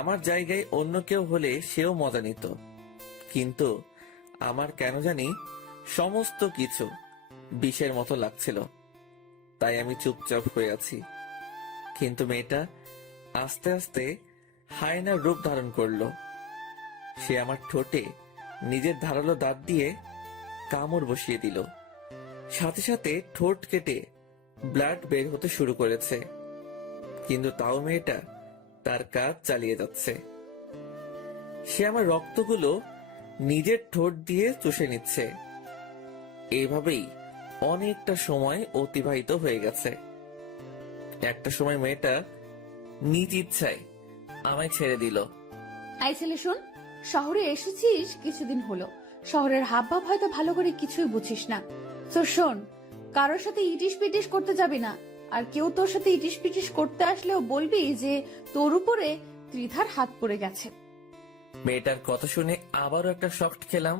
আমার জায়গায় অন্য কেউ হলে সেও মজা নিত, কিন্তু আমার কেন জানি সমস্ত কিছু বিষের মতো লাগছিল। তাই আমি চুপচাপ হয়ে আছি। কিন্তু মেয়েটা আস্তে আস্তে হায়নার রূপ ধারণ করলো। সে আমার ঠোঁটে নিজের ধারালো দাঁত দিয়ে কামড় বসিয়ে দিল। সাথে সাথে ঠোঁট কেটে ব্লাড বের হতে শুরু করেছে, কিন্তু তাও মেয়েটা তার কাজ চালিয়ে যাচ্ছে। সে আমার রক্তগুলো নিজের ঠোঁট দিয়ে চুষে নিচ্ছে। এইভাবেই অনেকটা সময় অতিবাহিত হয়ে গেছে। একটা সময় মেয়েটা নিজ ইচ্ছায় আমায় ছেড়ে দিল। আই ছেলে শোন, শহরে এসেছিস কিছুদিন হলো, শহরের হাবভাব হয়তো ভালো করে কিছুই বুঝিস না। তো শোন, কারোর সাথে ইটিস পিটিস করতে যাবি না। আর কেউ তোর সাথে ইটিস পিটিস করতে আসলেও বলবি যে তোর উপরে ত্রিধার হাত পড়ে গেছে। মেয়েটার কথা শুনে আবারও একটা শক্ট খেলাম।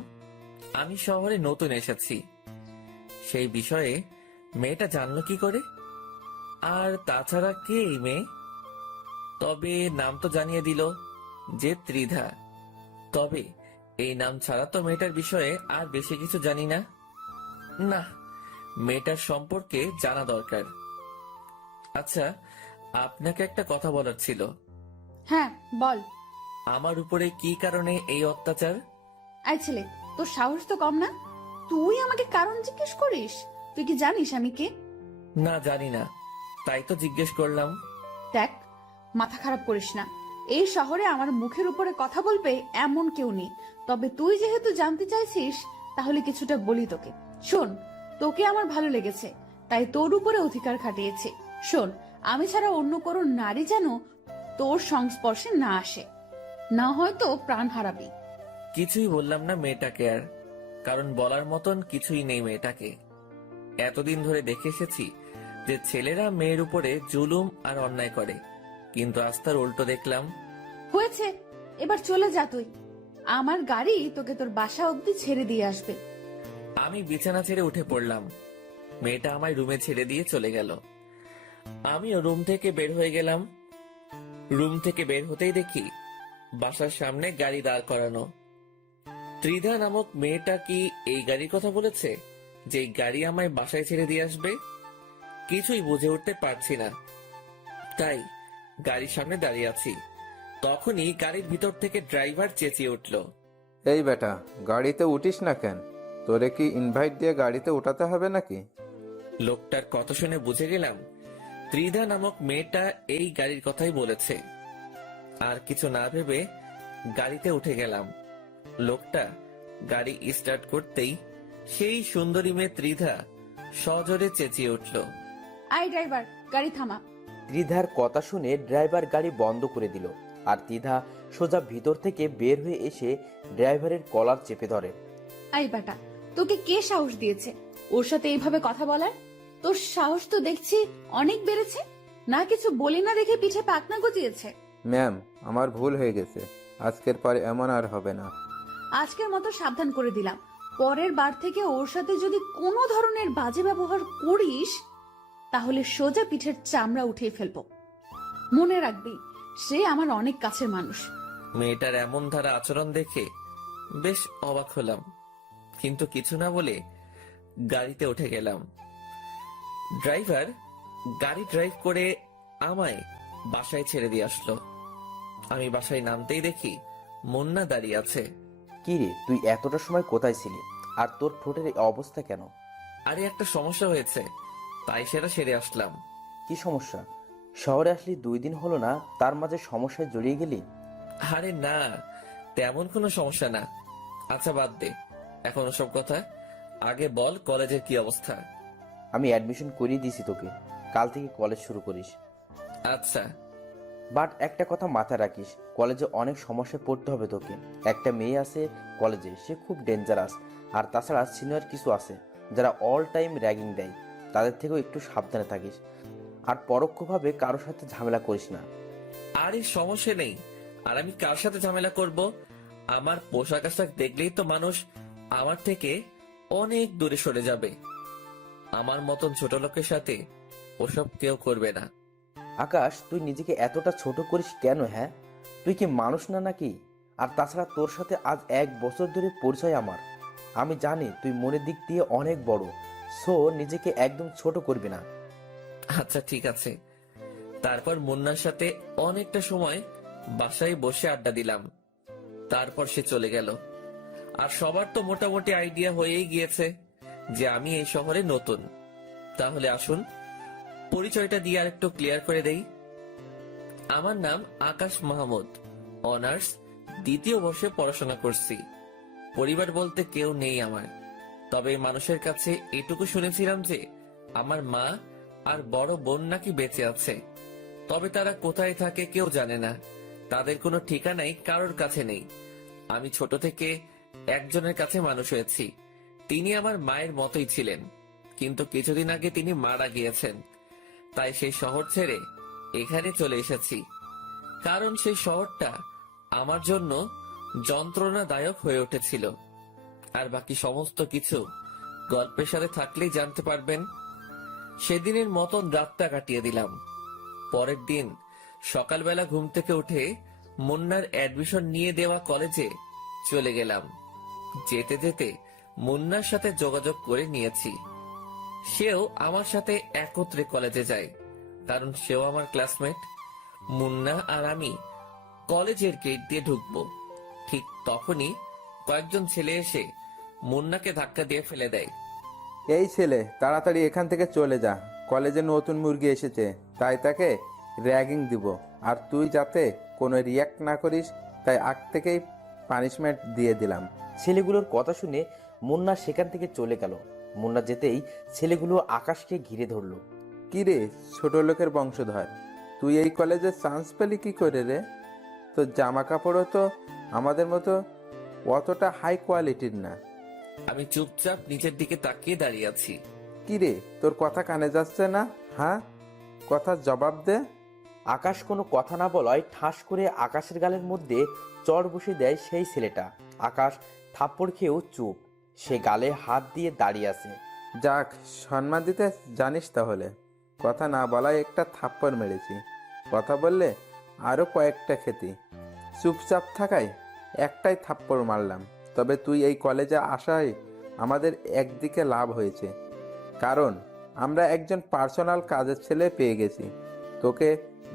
আমি শহরে নতুন এসেছি, সেই বিষয়ে মেয়েটা জানলো কি করে? আর তাছাড়া কে এই মেয়ে? তবে নাম তো জানিয়ে দিল যে ত্রিধা। তবে এই নাম ছাড়া তো মেয়েটার বিষয়ে আর বেশি কিছু জানি না। না, মেয়েটার সম্পর্কে জানা দরকার। আচ্ছা, আপনাকে একটা কথা বলার ছিল। হ্যাঁ বল। আমার উপরে কি কারণে এই অত্যাচার? আই ছেলে, তোর সাহস তো কম না, তুই আমাকে কারণ জিজ্ঞেস করিস? তুই কি জানিস আমি কে? না, জানি না, তাই তো জিজ্ঞেস করলাম। দেখ, মাথা খারাপ করিস না। এই শহরে আমার মুখের উপরে কথা বলবে এমন কেউ নেই। তবে তুই যেহেতু জানতে চাইছিস, তাহলে কিছুটা বলি তোকে। শোন, তোকে আমার ভালো লেগেছে, তাই তোর উপরে অধিকার খাটিয়েছে। শোন, আমি ছাড়া অন্য কোনো নারী যেন তোর সংস্পর্শে না আসে, না হয়তো প্রাণ হারাবি। কিছুই বললাম না মেয়েটাকে আর, কারণ বলার মতন কিছুই নেই মেয়েটাকে। এতদিন ধরে দেখে এসেছি যে ছেলেরা মেয়ের উপরে জুলুম আর অন্যায় করে, কিন্তু আজ তার উল্টো দেখলাম। হয়েছে, এবার চলে যা তুই। আমার গাড়ি তোকে তোর বাসা অবধি ছেড়ে দিয়ে আসবে। আমি বিছানা ছেড়ে উঠে পড়লাম। মেয়েটা আমায় রুমে ছেড়ে দিয়ে চলে গেল। আমিও রুম থেকে বের হয়ে গেলাম। রুম থেকে বের হতেই দেখি বাসার সামনে গাড়ি দাঁড় করানো। ত্রিধা নামক মেয়েটা কি এই গাড়ির কথা বলেছে, যে এই গাড়ি আমায় বাসায় ছেড়ে দিয়ে আসবে? কিছুই বুঝে উঠতে পারছি না, তাই গাড়ির সামনে দাঁড়িয়ে আছি। তখনই গাড়ির ভিতর থেকে ড্রাইভার চেঁচিয়ে উঠল, এই বেটা, গাড়িতে উঠিস না কেন? তোরে কি ইনভাইট দিয়ে গাড়িতে উঠাতে হবে নাকি? লোকটার কথা শুনে বুঝে গেলাম ত্রিধা নামক মেয়েটা এই গাড়ির কথাই বলেছে। আর কিছু না ভেবে গাড়িতে উঠে গেলাম। লোকটা গাড়ি স্টার্ট করতেই সেই সুন্দরী মেয়ে ত্রিধা সজোরে চেঁচিয়ে উঠল, আই ড্রাইভার, গাড়ি থামা। ত্রিধার কথা শুনে ড্রাইভার গাড়ি বন্ধ করে দিল, আর ত্রিধা সোজা ভিতর থেকে বের হয়ে এসে ড্রাইভারের কলার চেপে ধরে। আই বেটা, তোকে কে সাহস দিয়েছে ওর সাথে এইভাবে কথা বলার? তোর সাহস তো দেখছি অনেক বেড়েছে। না কিছু বলি না দেখে পিঠে পাকনা গজিয়েছে। ম্যাম, আমার ভুল হয়ে গেছে, আজকের পরে এমন আর হবে না। আজকের মতো সাবধান করে দিলাম, পরের বার থেকে ওর সাথে যদি কোনো ধরনের বাজে ব্যবহার করিস, তাহলে সোজা পিঠের চামড়া উঠিয়ে ফেলবো। মনে রাখবি, সে আমার অনেক কাছের মানুষ। মেয়েটার এমন ধারা আচরণ দেখে বেশ অবাক হলাম, কিন্তু কিছু না বলে গাড়িতে উঠে গেলাম। ড্রাইভার গাড়ি ড্রাইভ করে আমায় বাসায় ছেড়ে দিয়ে আসলো। আমি বাসায় নামতেই দেখি মুন্না দাঁড়িয়ে আছে। কি রে, তুই এতটা সময় কোথায় ছিলি? আর তোর ঠোঁটের এই অবস্থা কেন? আরে একটা সমস্যা হয়েছে, তাই সেটা সেরে আসলাম। কি সমস্যা? শহরে আসলি 2 দিন হলো না, তার মাঝে সমস্যায় জড়িয়ে গেলি? আরে না, তেমন কোনো সমস্যা না। আচ্ছা বাদ দে এখন ওসব কথা, আগে বল কলেজের কি অবস্থা? আমি অ্যাডমিশন করিয়ে দিয়েছি তোকে, কাল থেকে কলেজ শুরু করিস। আচ্ছা। বাট একটা কথা মাথায় রাখিস, কলেজে অনেক সমস্যায় পড়তে হবে তোকে। একটা মেয়ে আছে কলেজে, সে খুব ডেঞ্জারাস। আর তাছাড়া সিনিয়র কিছু আছে যারা অল টাইম র্যাগিং দেয়, তাদের থেকেও একটু সাবধানে থাকিস। আর পরোক্ষভাবে কারোর সাথে ঝামেলা করিস না। আরে সমস্যা নেই, আর আমি কার সাথে ঝামেলা করব? আমার পোশাক আশাক দেখলেই তো মানুষ আমার থেকে অনেক দূরে সরে যাবে। আমার মতন ছোট লোকের সাথে ওসব কেউ করবে না। আকাশ, তুই নিজেকে এতটা ছোট করিস কেন? হ্যাঁ, তুই কি মানুষ না নাকি? আর তাছাড়া তোর সাথে আজ 1 বছর ধরে পরিচয় আমার। আমি জানি তুই মনের দিক দিয়ে অনেক বড়, সো নিজেকে একদম ছোট করবি না। আচ্ছা ঠিক আছে। তারপর মুন্নার সাথে অনেকটা সময় বাসায় বসে আড্ডা দিলাম। তারপর সে চলে গেল। আর সবার তো মোটামুটি আইডিয়া হয়েই গিয়েছে যে আমি এই শহরে নতুন। তাহলে আসুন পরিচয়টা দিয়ে আর একটু ক্লিয়ার করে দেই। আমার নাম আকাশ মাহমুদ, অনার্স 2য় বর্ষে পড়াশোনা করছি। পরিবার বলতে কেউ নেই আমার, তবে মানুষের কাছে এটুকু শুনেছিলাম যে আমার মা আর বড় বোন নাকি বেঁচে আছে, তবে তারা কোথায় থাকে কেউ জানে না। তাদের কোনো ঠিকানাই কারোর কাছে নেই। আমি ছোট থেকে একজনের কাছে মানুষ হয়েছি। তিনি আমার মায়ের মতোই ছিলেন, কিন্তু কিছুদিন আগে তিনি মারা গিয়েছেন। তাই সেই শহর ছেড়ে এখানে চলে এসেছি, কারণ সেই শহরটা আমার জন্য যন্ত্রণাদায়ক হয়ে উঠেছিল। আর বাকি সমস্ত কিছু গল্পের সাথে থাকলেই জানতে পারবেন। সেদিনের মতন রাতটা কাটিয়ে দিলাম। পরের দিন সকালবেলা ঘুম থেকে উঠে মুন্নার অ্যাডমিশন নিয়ে দেওয়া কলেজে চলে গেলাম। যেতে যেতে মুন্নার সাথে যোগাযোগ করে নিয়েছি। সেও আমার সাথে একত্রে কলেজে যায়, কারণ সেও আমার ক্লাসমেট। মুন্না আর আমি কলেজের গেট দিয়ে ঢুকবো, ঠিক তখনই কয়েকজন ছেলে এসে মুন্নাকে ধাক্কা দিয়ে ফেলে দেয়। এই ছেলে, তাড়াতাড়ি এখান থেকে চলে যা। কলেজে নতুন মুরগি এসেছে, তাই তাকে র্যাগিং দিব। আর তুই যাতে কোনো রিয়াক্ট না করিস, তাই আগ থেকেই পানিশমেন্ট দিয়ে দিলাম। ছেলেগুলোর কথা শুনে মুন্না সেখান থেকে চলে গেল। মুন্না যেতেই ছেলেগুলো আকাশকে ঘিরে ধরলো। কি রে ছোট লোকের বংশধর, তুই এই কলেজে চান্স পেলি কি করে রে? তোর জামা কাপড়ও তো আমাদের মতো অতটা হাই কোয়ালিটির না। আমি চুপচাপ নিচের দিকে তাকিয়ে দাঁড়িয়ে আছি। কি রে, তোর কথা কানে যাচ্ছে না? হ্যাঁ, কথার জবাব দে। আকাশ কোনো কথা না বলায় ঠাস করে আকাশের গালের মধ্যে চড় বসে দেয় সেই ছেলেটা। আকাশ থাপ্পড় খেয়েও চুপ, সে গালে হাত দিয়ে দাঁড়িয়ে আছে। যাক, সম্মান দিতে জানিস তাহলে। কথা না বলায় একটা থাপ্পড় মেরেছি, কথা বললে আরো কয়েকটা খেতি। চুপচাপ থাকায় একটাই থাপ্পড় মারলাম। তবে তুই এই কলেজে আসায় আমাদের একদিকে লাভ হয়েছে, কারণ আমরা একজন পার্সোনাল কাজের ছেলে পেয়ে গেছি। তোকে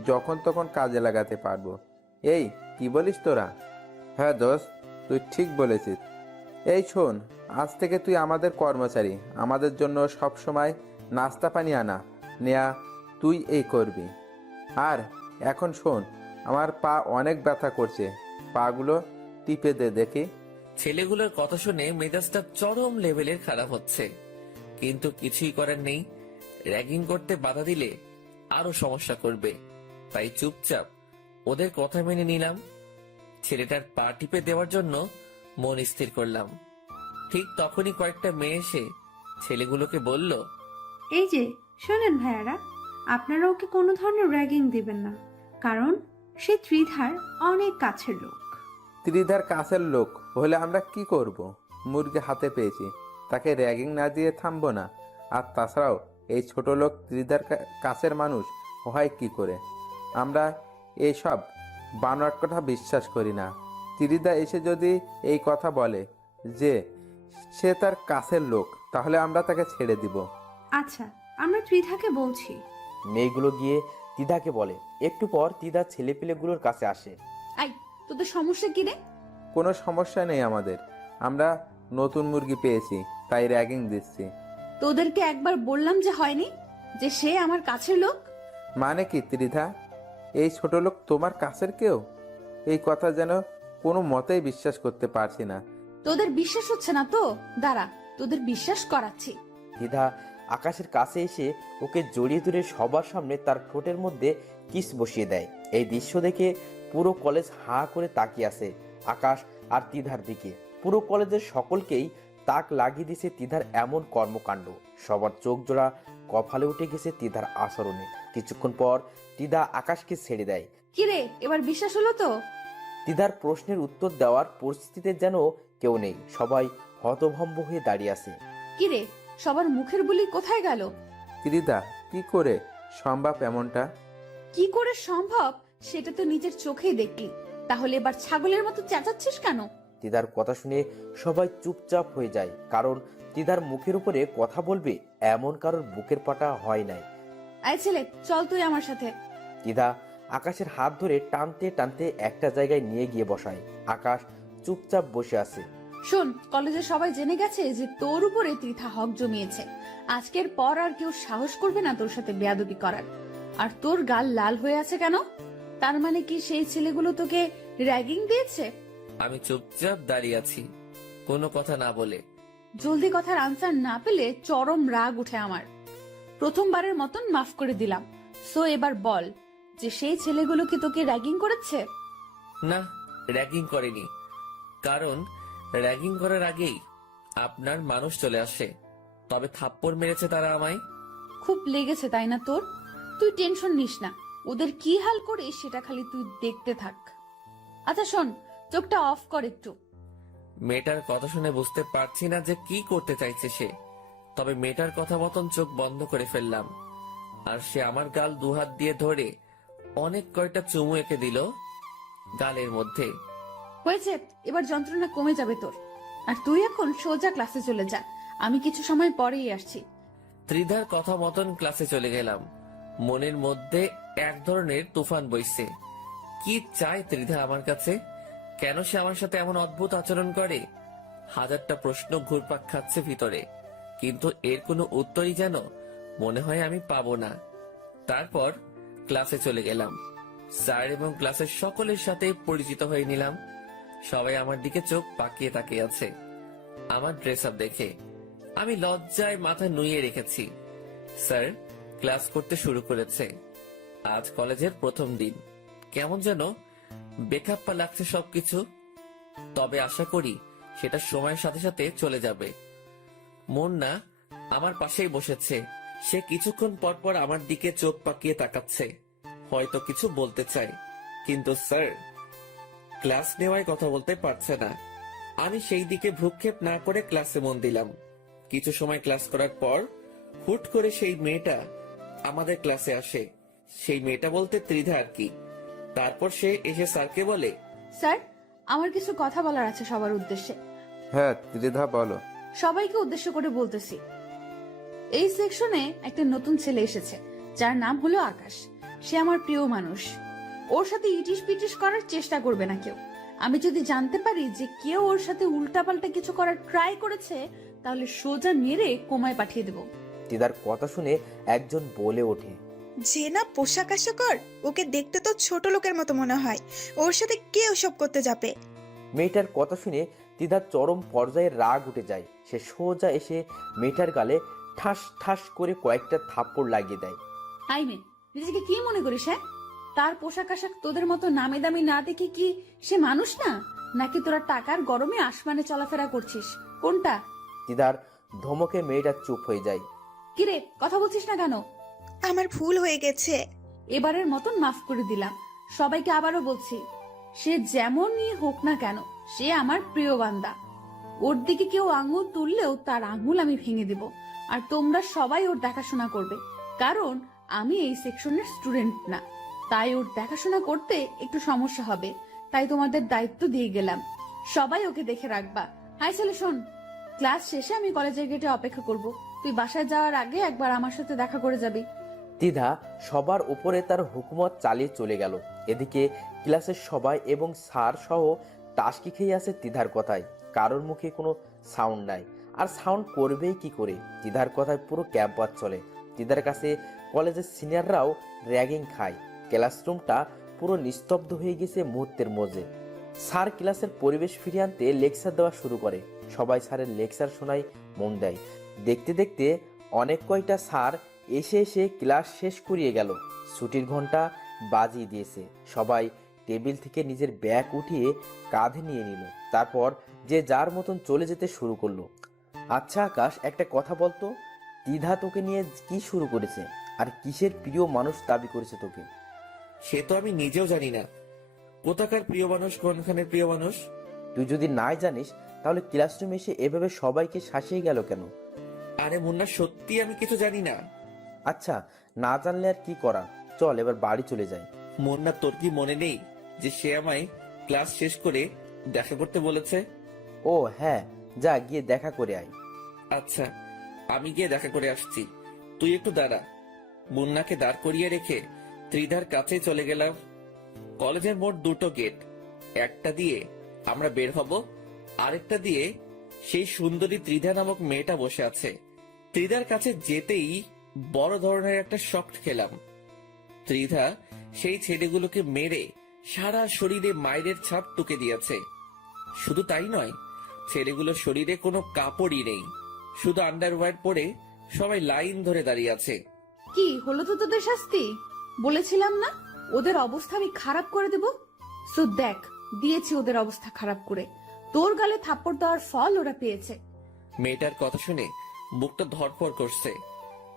যখন তখন কাজে লাগাতে পারবো। এই কি বলিস তোরা? হ্যাঁ দোস্ত, তুই ঠিক বলেছিস। এই শোন, আজ থেকে তুই আমাদের কর্মচারী। আমাদের জন্য সব সময় নাস্তা পানি আনা নেয়া তুই এই করবি। আর এখন শোন, আমার পা অনেক ব্যথা করছে, পাগুলো টিপে দে দেখি। ছেলেগুলোর কথা শুনে মেজাজটা চরম লেভেলের খারাপ হচ্ছে, কিন্তু কিছুই করার নেই। র্যাগিং করতে বাধা দিলে আরো সমস্যা করবে, তাই চুপচাপ ওদের কথা মেনে নিলাম। ছেলেটার পা টিপে দেওয়ার জন্য মন স্থির করলাম। ঠিক তখনই কয়েকটা মেয়ে এসে ছেলেগুলোকে বলল, এই যে শোনেন ভাইয়ারা, আপনারা ওকে কোনো ধরনের র্যাগিং দিবেন না, কারণ সে ত্রিধার অনেক কাছের লোক। ত্রিধার কাছের লোক হলে আমরা কি করব? মুরগি হাতে পেয়েছি, তাকে র্যাগিং না দিয়ে থামবো না? আর তাছাড়াও এই ছোট লোক ত্রিধার কাছের মানুষ হয় কি করে? আমরা এইসব বানোয়াট কথা বিশ্বাস করি না। ত্রিধা এসে যদি এই কথা বলে যে সে তার কাছের লোক, তাহলে আমরা তাকে ছেড়ে দিব। আচ্ছা, আমরা ত্রিধাকে বলছি। মেয়েগুলো গিয়ে তিধাকে বলে। একটু পর তিধা ছেলেপিলেগুলোর কাছে আসে। আই, তোদের সমস্যা কি রে? কোনো সমস্যা নেই আমাদের, আমরা নতুন মুরগি পেয়েছি তাই র্যাগিং দিচ্ছি। তোদেরকে একবার বললাম যে হয়নি, যে সে আমার কাছের লোক। মানে কি ত্রিধা, এই ছোট লোক তোমার কাছের কেউ? এই কথা যেন কোনো মতেই বিশ্বাস করতে পারছি না। তোদের বিশ্বাস হচ্ছে না তো? দাঁড়া, তোদের বিশ্বাস করাচ্ছি। তিধা আকাশের কাছে এসে ওকে জড়িয়ে ধরে সবার সামনে তার ঠোঁটের মধ্যে কিস বসিয়ে দেয়। এই দৃশ্য দেখে পুরো কলেজ হাঁ করে তাকিয়ে আছে আকাশ আর তিধার দিকে। পুরো কলেজের সকলকেই তাক লাগিয়ে দিছে তিধার এমন কর্মকাণ্ড। সবার চোখ জোড়া কপালে উঠে গেছে তিধার আচরণে। কিছুক্ষণ পর তিধা আকাশকে ছেড়ে দেয়। কিরে, এবার বিশ্বাস হলো তো? তিধার প্রশ্নের উত্তর দেওয়ার পরিস্থিতিতে যেন কেউ নেই, সবাই হতভম্ব হয়ে দাঁড়িয়ে আছে। কিরে, সবার মুখের বুলি কোথায় গেল? ত্রিধা, কি করে সম্ভব এমনটা? কি করে সম্ভব সেটা তো নিজের চোখেই দেখলি। তাহলে এবার ছাগলের মতো চেঁচাচ্ছিস কেন? তিদার কথা শুনে সবাই চুপচাপ হয়ে যায়, কারণ তিদার মুখের উপরে কথা বলবে এমন কারোর বুকের পাটা হয় নাই। এই ছেলে, চল তুই আমার সাথে। তিদা আকাশের হাত ধরে টানতে টানতে একটা জায়গায় নিয়ে গিয়ে বসায়। আকাশ চুপচাপ বসে আছে। শোন, কলেজে সবাই জেনে গেছে যে তোর উপরে ত্রিধা হক জমিয়েছে। আজকের পর আর কেউ সাহস করবে না তোর সাথে বেয়াদবি করার। আর তোর গাল লাল হয়ে আছে কেন? তার মানে কি সেই ছেলেগুলো তোকে র্যাগিং দিয়েছে? আমি চুপচাপ দাঁড়িয়ে আছি, কোনো কথা না বলে। জলদি কথার আনসার না পেলে চরম রাগ উঠে আমার। প্রথমবারের মতন মাফ করে দিলাম। সো এবার বল যে সেই ছেলেগুলো কি তোকে র্যাগিং করেছে? না, র্যাগিং করেনি, কারণ র্যাগিং করার আগেই আপনার মানুষ চলে আসে। তবে থাপ্পড় মেরেছে তারা আমায়। খুব লেগেছে তাই না তোর? তুই টেনশন নিস না, ওদের কি হাল করে সেটা খালি তুই দেখতে থাক। আচ্ছা শোন, চোখটা অফ কর একটু। মেয়েটার কথা শুনে বুঝতে পারছি না যে কি করতে চাইছে সে, তবে মেয়েটার কথা মতন চোখ বন্ধ করে ফেললাম। আর সে আমার গাল দুহাত দিয়ে ধরে অনেক কয়টা চুমু এঁকে দিল গালের মধ্যে। হয়েছে, এবার যন্ত্রণা কমে যাবে তোর। আর তুই এখন সোজা ক্লাসে চলে যা, আমি কিছু সময় পরেই আসছি। ত্রিধার কথা মতন ক্লাসে চলে গেলাম। মনের মধ্যে এক ধরনের তুফান বইছে। কি চায় ত্রিধা আমার কাছে? কেন সে আমার সাথে এমন অদ্ভুত আচরণ করে? হাজারটা প্রশ্ন ঘুরপাক খাচ্ছে ভিতরে, কিন্তু এর কোনো উত্তরই যেন মনে হয় আমি পাবো না। তারপর ক্লাসে চলে গেলাম। স্যার এবং ক্লাসের সকলের সাথে পরিচিত হয়ে নিলাম। সবাই আমার দিকে চোখ পাকিয়ে তাকিয়ে আছে আমার ড্রেস আপ দেখে। আমি লজ্জায় মাথা নুইয়ে রেখেছি। স্যার ক্লাস করতে শুরু করেছে। আজ কলেজের প্রথম দিন, কেমন যেন বেখাপ্পা লাগছে সবকিছু। তবে আশা করি সেটা সময়ের সাথে সাথে চলে যাবে। মুন্না আমার পাশেই বসেছে। সে কিছুক্ষণ পর পর আমার দিকে চোখ পাকিয়ে তাকাচ্ছে, হয়তো কিছু বলতে চায়, কিন্তু স্যার ক্লাস নেওয়ায় কথা বলতে পারছে না। আমি সেই দিকে ভ্রুক্ষেপ না করে ক্লাসে মন দিলাম। কিছু সময় ক্লাস করার পর হুট করে সেই মেয়েটা আমাদের ক্লাসে আসে। সেই মেয়েটা বলতে ত্রিধা আর কি। তারপর সে এসে স্যারকে বলে, স্যার, আমার কিছু কথা বলার আছে সবার উদ্দেশ্যে। হ্যাঁ ত্রিধা বলো। সবাইকে উদ্দেশ্য করে বলতেছি। এই সেকশনে একটা নতুন ছেলে এসেছে, যার নাম হলো আকাশ। সে আমার প্রিয় মানুষ। ওর সাথে ইটিস পিটিস করার চেষ্টা করবে না কেউ। আমি যদি জানতে পারি যে কেউ ওর সাথে উল্টাপাল্টা কিছু করার ট্রাই করেছে, তাহলে সোজা মেরে কোমায় পাঠিয়ে দেব। তিদার কথা শুনে একজন বলে ওঠে, যে না পোশাক আশাকর, ওকে দেখতে তো ছোট লোকের মতো মনে হয়। ওর সাথে কে ওসব করতে যাবে? মেয়েটার কথা শুনে তিদার চরম পর্যায়ে রাগ উঠে যায়। সে সোজা এসে মেয়েটার গালে ঠাস ঠাস করে কয়েকটা থাপ্পড় লাগিয়ে দেয়। আইমে, নিজেকে কি মনে করিস? হ্যাঁ, তার পোশাক আশাক তোদের মতো নামি দামি না দেখে কি সে মানুষ না? নাকি তোরা টাকার গরমে আসমানে চলাফেরা করছিস? কোনটা? তিদার ধমকে মেয়েটা চুপ হয়ে যায়। কিরে, কথা বলছিস না কেন? আমার ভুল হয়ে গেছে। এবারের মতন মাফ করে দিলাম। সবাইকে আবারও বলছি, সে যেমনই হোক না কেন, সে আমার প্রিয় বান্দা। ওর দিকে কেউ আঙুল তুললেও তার আঙুল আমি ভেঙে দেব। আর তোমরা সবাই ওর দেখাশোনা করবে, কারণ আমি এই সেকশনের স্টুডেন্ট না। তাই ওর দেখাশোনা করতে একটু সমস্যা হবে, তাই তোমাদের দায়িত্ব দিয়ে গেলাম। সবাই ওকে দেখে রাখবা। হাই ছেলে শোন, ক্লাস শেষে আমি কলেজের গেটে অপেক্ষা করব। তুই বাসায় যাওয়ার আগে একবার আমার সাথে দেখা করে যাবি। তিধা সবার উপরে তার হুকুমত চালিয়ে চলে গেল। এদিকে ক্লাসের সবাই এবং স্যার সহ টাসকি খেয়ে আছে তিধার কথায়। কারোর মুখে কোনো সাউন্ড নাই, আর সাউন্ড করবেই কি করে? তিধার কথায় পুরো ক্যাম্পাস চলে। তিধার কাছে কলেজের সিনিয়ররাও র্যাগিং খায়। ক্লাসরুমটা পুরো নিস্তব্ধ হয়ে গেছে মুহূর্তের মধ্যে। স্যার ক্লাসের পরিবেশ ফিরিয়ে আনতে লেকচার দেওয়া শুরু করে। সবাই স্যারের লেকচার শোনায় মন দেয়। দেখতে দেখতে অনেক কয়টা স্যার এসে এসে ক্লাস শেষ করিয়ে গেল। ছুটির ঘন্টা বাজিয়ে দিয়েছে। সবাই টেবিল থেকে নিজের ব্যাগ উঠিয়ে কাঁধে নিয়ে নিল। তারপর যে যার মতন চলে যেতে শুরু করলো। আচ্ছা আকাশ, একটা কথা বলতো, দ্বিধা তোকে নিয়ে কি শুরু করেছে? আর কিসের প্রিয় মানুষ দাবি করেছে তোকে? সে তো আমি নিজেও জানি না কোথাকার প্রিয় মানুষ, কোনখানের প্রিয় মানুষ। তুই যদি নাই জানিস, তাহলে ক্লাসরুমে এসে এভাবে সবাইকে শাসিয়ে গেল কেন? আরে মুন্না, সত্যি আমি কিছু জানি না। আচ্ছা, না জানলে আর কি করা, চল এবার বাড়ি চলে যাই। মুন্না, তোর কি মনে নেই যে সে আমায় ক্লাস শেষ করে দেখা করতে বলেছে। ও হ্যাঁ, যা গিয়ে দেখা করে আয়। আচ্ছা, আমি গিয়ে দেখা করে আসছি, তুই একটু দাঁড়া। মুন্নাকে দাঁড় করিয়ে রেখে ত্রিধার কাছে চলে গেলাম। কলেজের মোট দুটো গেট, একটা দিয়ে আমরা বের হব, আরেকটা দিয়ে সেই সুন্দরী ত্রিধা নামক মেয়েটা বসে আছে। ত্রিধার কাছে যেতেই বড় ধরনের একটা শক খেলাম। ত্রিধা সেই ছেলেগুলোকে মেরে সারা শরীরে মায়ের ছাপ টুকে দিয়েছে। শুধু তাই নয়, ছেলেগুলোর শরীরে কোনো কাপড়ই নেই, শুধু আন্ডারওয়্যার পরে সবাই লাইন ধরে দাঁড়িয়ে আছে। কি হলো তো তোদের শাস্তি? বলেছিলাম না ওদের অবস্থা আমি খারাপ করে দেব। সো দেখ, দিয়েছি ওদের অবস্থা খারাপ করে। তোর গালে থাপ্পড় দেওয়ার ফল ওরা পেয়েছে। মেয়েটার কথা শুনে বুকটা ধড়ফড় করছে।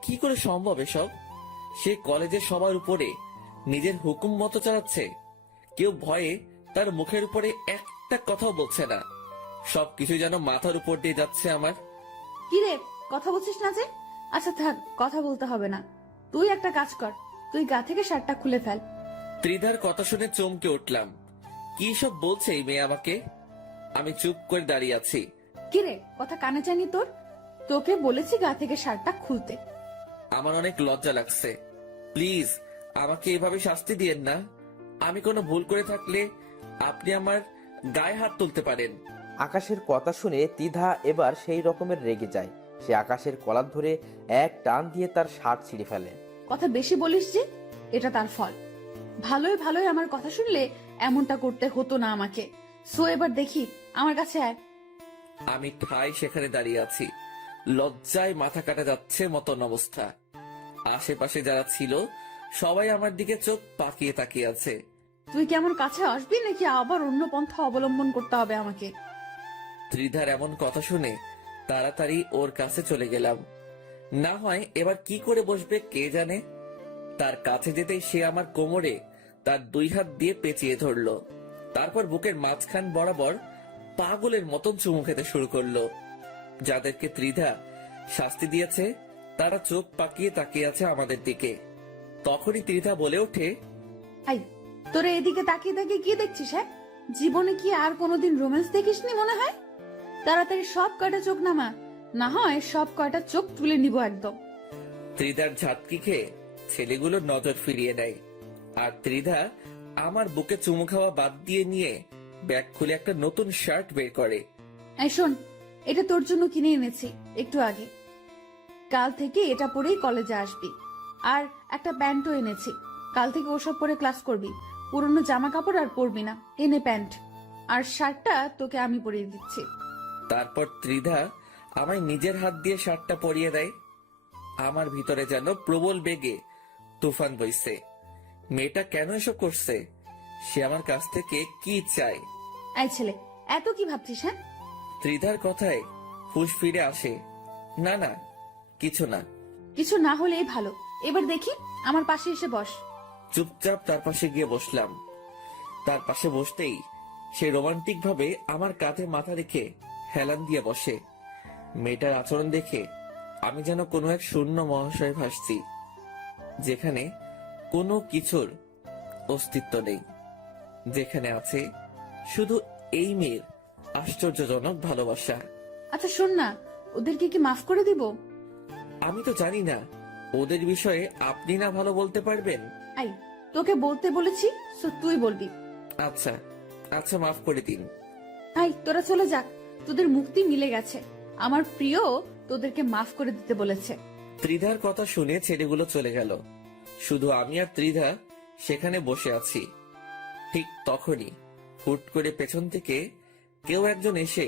কি করে সম্ভব এসব? সে কলেজে সবার উপরে নিজের হুকুম মতো চালাচ্ছে। কেউ ভয়ে তার মুখের উপরে একটা কথাও বলছে না। সবকিছু যেন মাথার উপর দিয়ে যাচ্ছে আমার। কি রে, কথা বলছিস না যে? আচ্ছা থাক, কথা বলতে হবে না। তুই একটা কাজ কর, তুই গা থেকে শার্টটা খুলে ফেল। ত্রিধার কথা শুনে চমকে উঠলাম। কি সব বলছে এই মেয়ে আমাকে? আমি চুপ করে দাঁড়িয়ে আছি। কি রে, কথা কানে জানি তোর? তোকে বলেছি গা থেকে শার্টটা খুলতে। আমার অনেক লজ্জা লাগছে, প্লিজ আমাকে এভাবে শাস্তি দিয়েন না। আমি কোনো ভুল করে থাকলে আপনি আমার গায়ে হাত তুলতে পারেন। আকাশের কথা শুনে ত্রিধা এবার সেই রকমের রেগে যায়। সে আকাশের কলার ধরে এক টান দিয়ে তার শার্ট ছিঁড়ে ফেলে। কথা বেশি বলিস যে, এটা তার ফল। ভালোই ভালোই আমার কথা শুনলে এমনটা করতে হতো না আমাকে। সো এবার দেখি, আমার কাছে আয়। আমি ঠাই সেখানে দাঁড়িয়ে আছি, লজ্জায় মাথা কাটা যাচ্ছে মতন অবস্থা। আশেপাশে যারা ছিল সবাই আমার দিকে চোখ পাকিয়ে তাকিয়ে আছে। তুই কি আমার কাছে আসবি নাকি আবার অন্য পন্থা অবলম্বন করতে হবে আমাকে? ত্রিধার এমন কথা শুনে তাড়াতাড়ি ওর কাছে চলে গেলাম। না হয় এবার কি করে বসবে কে জানে। তার কাছে যেতেই সে আমার কোমরে তার দুই হাত দিয়ে পেঁচিয়ে ধরলো। তারপর বুকের মাঝখান বরাবর পাগলের মতন চুমু খেতে শুরু করলো। যাদেরকে ত্রিধা শাস্তি দিয়েছে তারা চোখ পাকিয়ে তাকিয়ে আছে আমাদের দিকে। তখনই ত্রিধা বলে ওঠে, আই, তোরে এদিকে তাকিয়ে তাকিয়ে কি দেখছিস? হ্যাঁ, জীবনে কি আর কোনোদিন রোম্যান্স দেখিসনি মনে হয়? তাড়াতাড়ি সব কয়টা চোখ নামা, না হয় সব কয়টা চোখ তুলে নিব একদম। ত্রিধার ঝাঁটকি খেয়ে ছেলেগুলো নজর ফিরিয়ে নেয়। আর ত্রিধা আমার বুকে চুমু খাওয়া বাদ দিয়ে নিয়ে ব্যাগ খুলে একটা নতুন শার্ট বের করে। এই শোন, এটা তোর জন্য কিনে এনেছি একটু আগে। কাল থেকে এটা পরেই কলেজে আসবি। আর একটা প্যান্টও এনেছি, কাল থেকে ওসব পরে ক্লাস করবি। পুরনো জামা কাপড় আর পরবি না। এনে প্যান্ট, আর শার্টটা তোকে আমি পরিয়ে দিচ্ছি। তারপর ত্রিধা আমায় নিজের হাত দিয়ে শার্টটা পরিয়ে দেয়। আমার ভিতরে যেন প্রবল বেগে তুফান বইছে। মেয়েটা কেন এসব করছে? সে আমার কাছ থেকে কি চায়? এই ছেলে, এত কি ভাবছিস? হ্যাঁ, ত্রিধার কথায় হুঁশ ফিরে আসে। না না, কিছু না। কিছু না হলেই ভালো। এবার দেখি, আমার পাশে এসে বস। চুপচাপ তার পাশে গিয়ে বসলাম। তার পাশে বসতেই সে রোমান্টিক ভাবে আমার কাঁধে মাথা রেখে হেলান দিয়ে বসে। মেয়েটার আচরণ দেখে আমি যেন কোনো এক শূন্য মহাশয়ে ভাসছি, যেখানে কোনো কিছুর অস্তিত্ব নেই, যেখানে আছে শুধু এই মেয়ের আশ্চর্যজনক ভালোবাসা। আচ্ছা শোন না, ওদেরকে কি মাফ করে দিব? আমি তো জানি না, ওদের বিষয়ে আপনি না ভালো বলতে পারবেন। আই, তোকে বলতে বলেছি, সো তুই বলবি। আচ্ছা আচ্ছা, মাফ করে দিন। আই, তোরা চলে যাক, তোদের মুক্তি মিলে গেছে। আমার প্রিয় তোদেরকে মাফ করে দিতে বলেছে। ত্রিধার কথা শুনে ছেলেগুলো চলে গেল। শুধু আমি আর ত্রিধা সেখানে বসে আছি। ঠিক তখনই হুট করে পেছন থেকে কেউ একজন এসে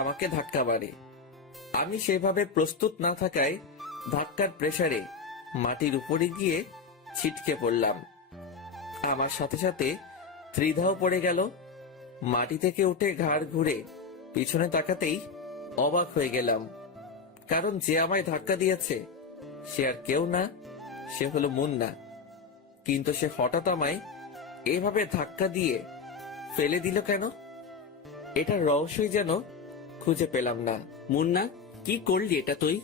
আমাকে ধাক্কা মারে। আমি সেভাবে প্রস্তুত না থাকায় ধাক্কার প্রেসারে মাটির উপরে গিয়ে ছিটকে পড়লাম। আমার সাথে সাথে ত্রিধাও পড়ে গেল। মাটি থেকে উঠে ঘাড় ঘুরে পিছনে তাকাতেই অবাক হয়ে গেলাম, কারণ যে আমায় ধাক্কা দিয়েছে সে আর কেউ না, সে হলো মুন্না। কিন্তু সে হঠাৎ আমায় এভাবে ধাক্কা দিয়ে ফেলে দিল কেন? এটার রহস্যই যেন খুঁজে পেলাম না। মুন্না, কি করলি এটা তুই?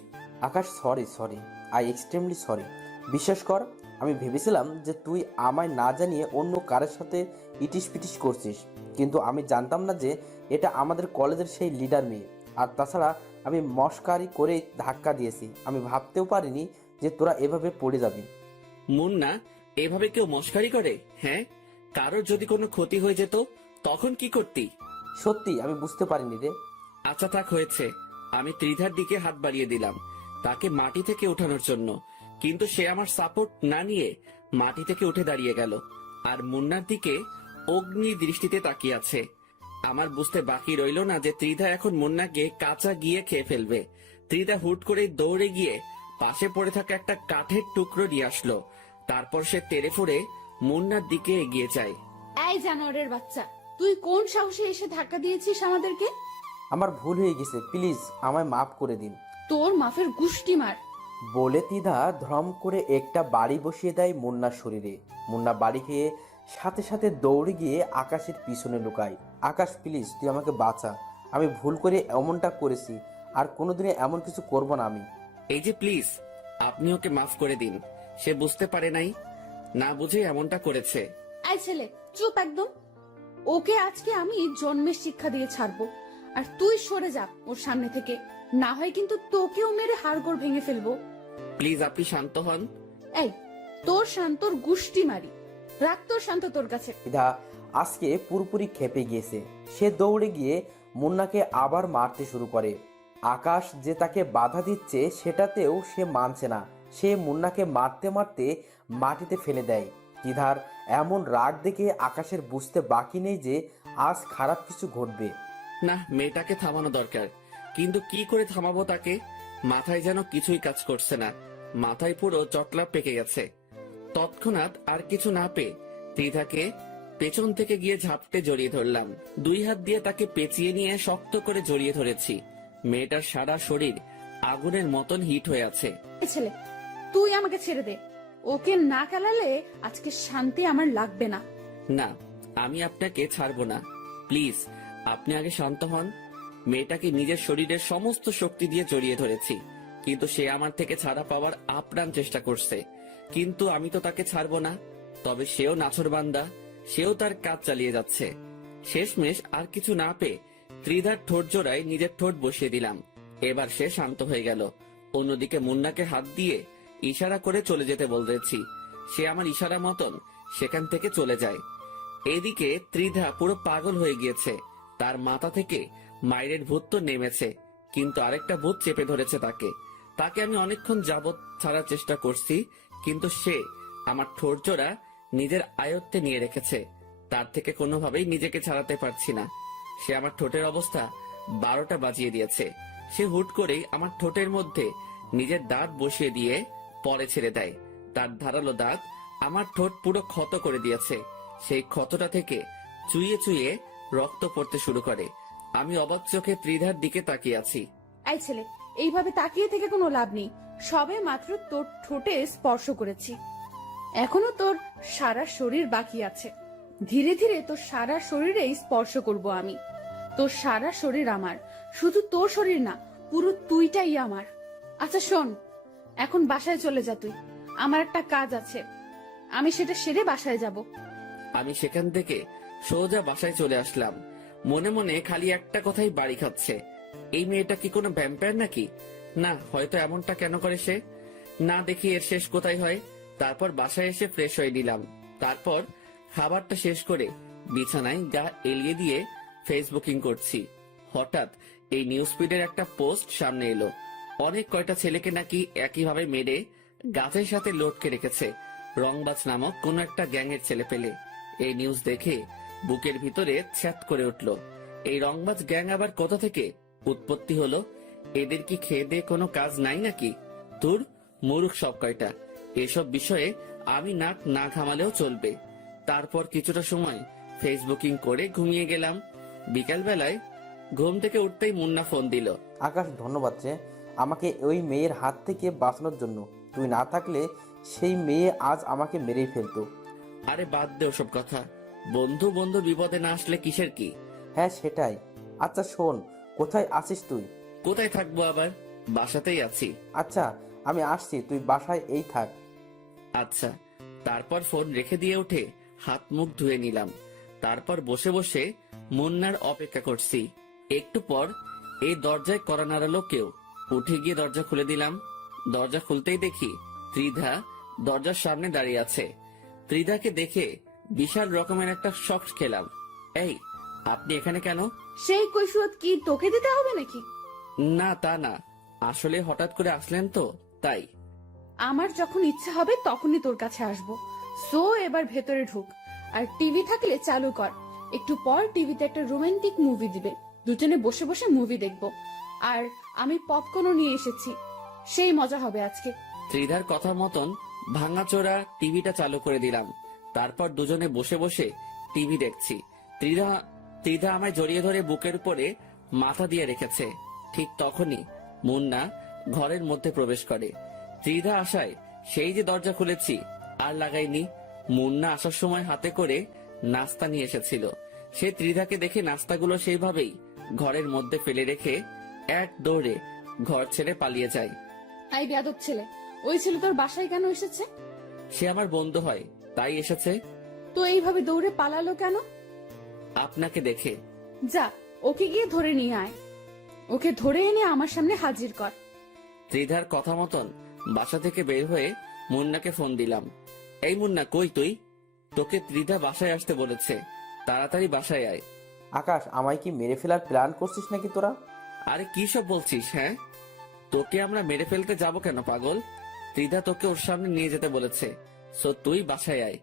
আকাশ, সরি, আই এক্সট্রিমলি সরি। বিশ্বাস কর, আমি ভেবেছিলাম যে তুই আমায় না জানিয়ে অন্য কারোর সাথে ইটিস পিটিস করছিস। কিন্তু আমি জানতাম না যে এটা আমাদের কলেজের সেই লিডার মেয়ে। আর তাছাড়া আমি মস্কারি করে ধাক্কা দিয়েছি, আমি ভাবতেও পারিনি যে তোরা এভাবে পড়ে যাবি। মুন্না, এভাবে কেউ মস্কারি করে? হ্যাঁ, কারোর যদি কোনো ক্ষতি হয়ে যেত তখন কি করতি? সত্যি আমি বুঝতে পারিনি রে। আচ্ছা থাক, হয়েছে। আমি ত্রিধার দিকে হাত বাড়িয়ে দিলাম তাকে মাটি থেকে ওঠানোর জন্য, কিন্তু সে আমার সাপোর্ট না নিয়ে মাটি থেকে উঠে দাঁড়িয়ে গেল আর মুন্নার দিকে অগ্নি দৃষ্টিতে তাকিয়ে আছে। আমার বুঝতে বাকি রইল না যে ত্রিধা এখন মুন্নাকে কাঁচা গিয়ে খেয়ে ফেলবে। ত্রিধা হুট করে দৌড়ে গিয়ে পাশে পড়ে থাকা একটা কাঠের টুকরো নিয়ে আসলো। তারপর সে তেড়ে ফুড়ে মুন্নার দিকে এগিয়ে যায়। এই জানোয়ারের বাচ্চা, তুই কোন সাহসে এসে ধাক্কা দিয়েছিস আমাদেরকে? আমার ভুল হয়ে গেছে, প্লিজ আমায় মাফ করে দিন। তোর মাফের গুষ্টি মার। বলে তিধা ধ্রম করে একটা বাড়ি বসিয়ে দেয় মুন্নার শরীরে। মুন্না বাড়ি খেয়ে সাথে সাথে দৌড়ে গিয়ে আকাশের পিছনে লুকায়। আকাশ প্লিজ তুই আমাকে বাঁচা, আমি ভুল করে এমনটা করেছি, আর কোনোদিনও এমন কিছু করব না আমি। এই যে প্লিজ, আপনি ওকে মাফ করে দিন। সে বুঝতে পারে নাই, না বুঝে এমনটা করেছে। এই ছেলে চুপ একদম। ওকে আজকে আমি জন্মের শিক্ষা দিয়ে ছাড়বো, আর তুই সরে যা ওর সামনে থেকে, না হয় কিন্তু তোকেও মেরে হাড়গোড় ভেঙে ফেলবো। প্লিজ আপনি শান্ত হন। এই, তোর শান্তর গুষ্টি মারি। রাখ তোর শান্ত তোর কাছে। তিধা আজকে পুরোপুরি খেপে গিয়েছে। সে দৌড়ে গিয়ে মুন্নাকে আবার মারতে শুরু করে। আকাশ যে তাকে বাধা দিচ্ছে সেটাতেও সে মানছে না। সে মুন্নাকে মারতে মারতে মাটিতে ফেলে দেয়। তিধার এমন রাগ দেখে আকাশের বুঝতে বাকি নেই যে আজ খারাপ কিছু ঘটবে। না, মেয়েটাকে থামানো দরকার, কিন্তু কি করে থামাবো তাকে? মাথায় যেন কিছুই কাজ করছে না, মাথায় পুরো চটলা পেকে গেছে। তৎক্ষণাৎ আর কিছু না পেয়ে ত্রিধাকে পেছন থেকে গিয়ে ঝাপটে জড়িয়ে ধরলাম। দুই হাত দিয়ে তাকে পেঁচিয়ে নিয়ে শক্ত করে জড়িয়ে ধরেছি। মেয়েটার সারা শরীর আগুনের মতন হিট হয়ে আছে। এই ছেলে, তুই আমাকে ছেড়ে দে। ওকে না খেলালে আজকে শান্তি আমার লাগবে না। না, আমি আপনাকে ছাড়বো না। প্লিজ আপনি আগে শান্ত হন। মেয়েটাকে নিজের শরীরের সমস্ত শক্তি দিয়ে জড়িয়ে ধরেছি, কিন্তু সে আমার থেকে ছাড়া পাওয়ার আপ্রাণ চেষ্টা করছে। কিন্তু আমি তো তাকে ছাড়বো না। তবে সেও নাছোড়বান্দা, সেও তার কাজ চালিয়ে যাচ্ছে। শেষমেশ আর কিছু না পেয়ে ত্রিধার ঠোঁট জোড়ায় নিজের ঠোঁট বসিয়ে দিলাম। এবার সে শান্ত হয়ে গেল। অন্যদিকে মুন্নাকে হাত দিয়ে ইশারা করে চলে যেতে বলতেছি। সে আমার ইশারা মতন সেখান থেকে চলে যায়। এদিকে ত্রিধা পুরো পাগল হয়ে গিয়েছে। তার মাথা থেকে মায়ের ভূত তো নেমেছে, কিন্তু আরেকটা ভূত চেপে ধরেছে তাকে। তাকে আমি অনেকক্ষণ যাবৎ ছাড়ার চেষ্টা করছি, কিন্তু সে আমার ঠোঁট জোড়া নিজের আয়ত্তে নিয়ে রেখেছে। তার থেকে কোনোভাবেই নিজেকে ছাড়াতে পারছি না। সে আমার ঠোঁটের অবস্থা 12টা বাজিয়ে দিয়েছে। সে হুট করেই আমার ঠোঁটের মধ্যে নিজের দাঁত বসিয়ে দিয়ে পরে ছেড়ে দেয়। তার ধারালো দাঁত আমার ঠোঁট পুরো ক্ষত করে দিয়েছে। সেই ক্ষতটা থেকে চুইয়ে চুইয়ে রক্ত পড়তে শুরু করে। আমি অবাক চোখে ত্রিধার দিকে তাকিয়ে আছি। এই ছেলে, এইভাবে তাকিয়ে থেকে কোনো লাভ নেই। সবে মাত্র তোর ঠোঁটে স্পর্শ করেছি, এখনো তোর সারা শরীর বাকি আছে। ধীরে ধীরে তোর সারা শরীরে স্পর্শ করব আমি। তোর সারা শরীর আমার, শুধু তোর শরীর না, পুরো তুইটাই আমার। আচ্ছা শোন, এখন বাসায় চলে যা তুই। আমার একটা কাজ আছে, আমি সেটা সেরে বাসায় যাব। আমি সেখান থেকে সোজা বাসায় চলে আসলাম। মনে মনে খালি একটা কথাই বাড়ি খাচ্ছে, এই মেয়েটা কি কোনো ভ্যাম্পায়ার নাকি? না, হয়তো এমনটা কেন করে সে? না দেখি এর শেষ কোথায় হয়। তারপর বাসায় এসে ফ্রেশ হয়ে নিলাম। তারপর খাবারটা শেষ করে বিছানায় গা এলিয়ে দিয়ে ফেসবুকিং করছি। হঠাৎ এই নিউজ ফিডের একটা পোস্ট সামনে এলো। অনেক কয়টা ছেলেকে নাকি একইভাবে মেরে গাছের সাথে লটকে রেখেছে রংবাজ নামক কোন একটা গ্যাংয়ের ছেলে পেলে। এই নিউজ দেখে বুকের ভিতরে ছ্যাত করে উঠল। এই রংবাজ গ্যাং আবার কোথা থেকে উৎপত্তি হলো? এদের কি খেয়ে দিয়ে কোনো কাজ নাই নাকি? তোর মূর্খ সব কয়টা। এসব বিষয়ে আমি নাক না ঘামালেও চলবে। তারপর কিছুটা সময় ফেসবুকিং করে ঘুমিয়ে গেলাম। বিকাল বেলায় ঘুম থেকে উঠতেই মুন্না ফোন দিল। আকাশ ধন্যবাদ রে আমাকে ওই মেয়ের হাত থেকে বাঁচানোর জন্য। তুই না থাকলে সেই মেয়ে আজ আমাকে মেরেই ফেলতো। আরে বাদ দে ওসব কথা। বন্ধু বন্ধু বিপদে না আসলে কিসের কি? হ্যাঁ সেটাই। আচ্ছা শোন, কোথায় আছিস তুই? কোথায় থাকবো আবার, বাসাতেই আছি। আচ্ছা আমি আসছি, তুই বাসায় এই থাক। আচ্ছা। তারপর ফোন রেখে দিয়ে উঠে হাত মুখ ধুয়ে নিলাম। তারপর বসে বসে মুন্নার অপেক্ষা করছি। একটু পর এই দরজায় কড়া নাড়ালো কেউ। উঠে গিয়ে দরজা খুলে দিলাম। দরজা খুলতেই দেখি ত্রিধা দরজার সামনে দাঁড়িয়ে আছে। ত্রিধাকে দেখে বিশাল রকমের একটা শক খেলাম। এই, আপনি এখানে কেন? সেই কৈফিয়ত কি তোকে দিতে হবে নাকি? না, তা না, আসলে হঠাৎ করে আসলেন তো তাই। আমার যখন ইচ্ছা হবে তখনই তোর কাছে আসবো। সো এবার ভেতরে ঢুক, আর টিভি থাকলে চালু কর। একটু পর টিভিতে একটা রোমান্টিক মুভি দিবে, দুজনে বসে বসে মুভি দেখবো। আর আমি পপকর্নও নিয়ে এসেছি, সেই মজা হবে আজকে। ত্রিধার কথা মতন ভাঙাচোরা টিভিটা চালু করে দিলাম। তারপর দুজনে বসে বসে টিভি দেখছি। ত্রিধা আমায় জড়িয়ে ধরে বুকের উপরে মাথা দিয়ে রেখেছে। ঠিক তখনই মুন্না ঘরের মধ্যে প্রবেশ করে। ত্রিধা আসায় সেই যে দরজা খুলেছি আর লাগাইনি। মুন্না আসার সময় হাতে করে নাস্তা নিয়ে এসেছিল। সে ত্রিধাকে দেখে নাস্তাগুলো সেইভাবেই ঘরের মধ্যে ফেলে রেখে এক দৌড়ে ঘর ছেড়ে পালিয়ে যায়। আই বেয়াদব ছেলে, ওই ছেলে তোর বাসায় কেন এসেছে? সে আমার বন্ধু হয়, তাই এসেছে। তো এইভাবে দৌড়ে পালালো কেন? আপনাকে দেখে। যা, ওকে গিয়ে ধরে নিয়ে আয়। ওকে ধরে এনে আমার সামনে হাজির কর। ত্রিধার কথা মতন বাসা থেকে বের হয়ে মুন্নাকে ফোন দিলাম। এই মুন্না, কই তুই? তোকে ত্রিধা বাসায় আসতে বলেছে, তাড়াতাড়ি বাসায় আয়। আকাশ, আমায় কি মেরে ফেলার প্ল্যান করছিস নাকি তোরা? আরে কি সব বলছিস? হ্যাঁ, তোকে আমরা মেরে ফেলতে যাব কেন পাগল? ত্রিধা তোকে ওর সামনে নিয়ে যেতে বলেছে। সো তুই বাসায় আয়,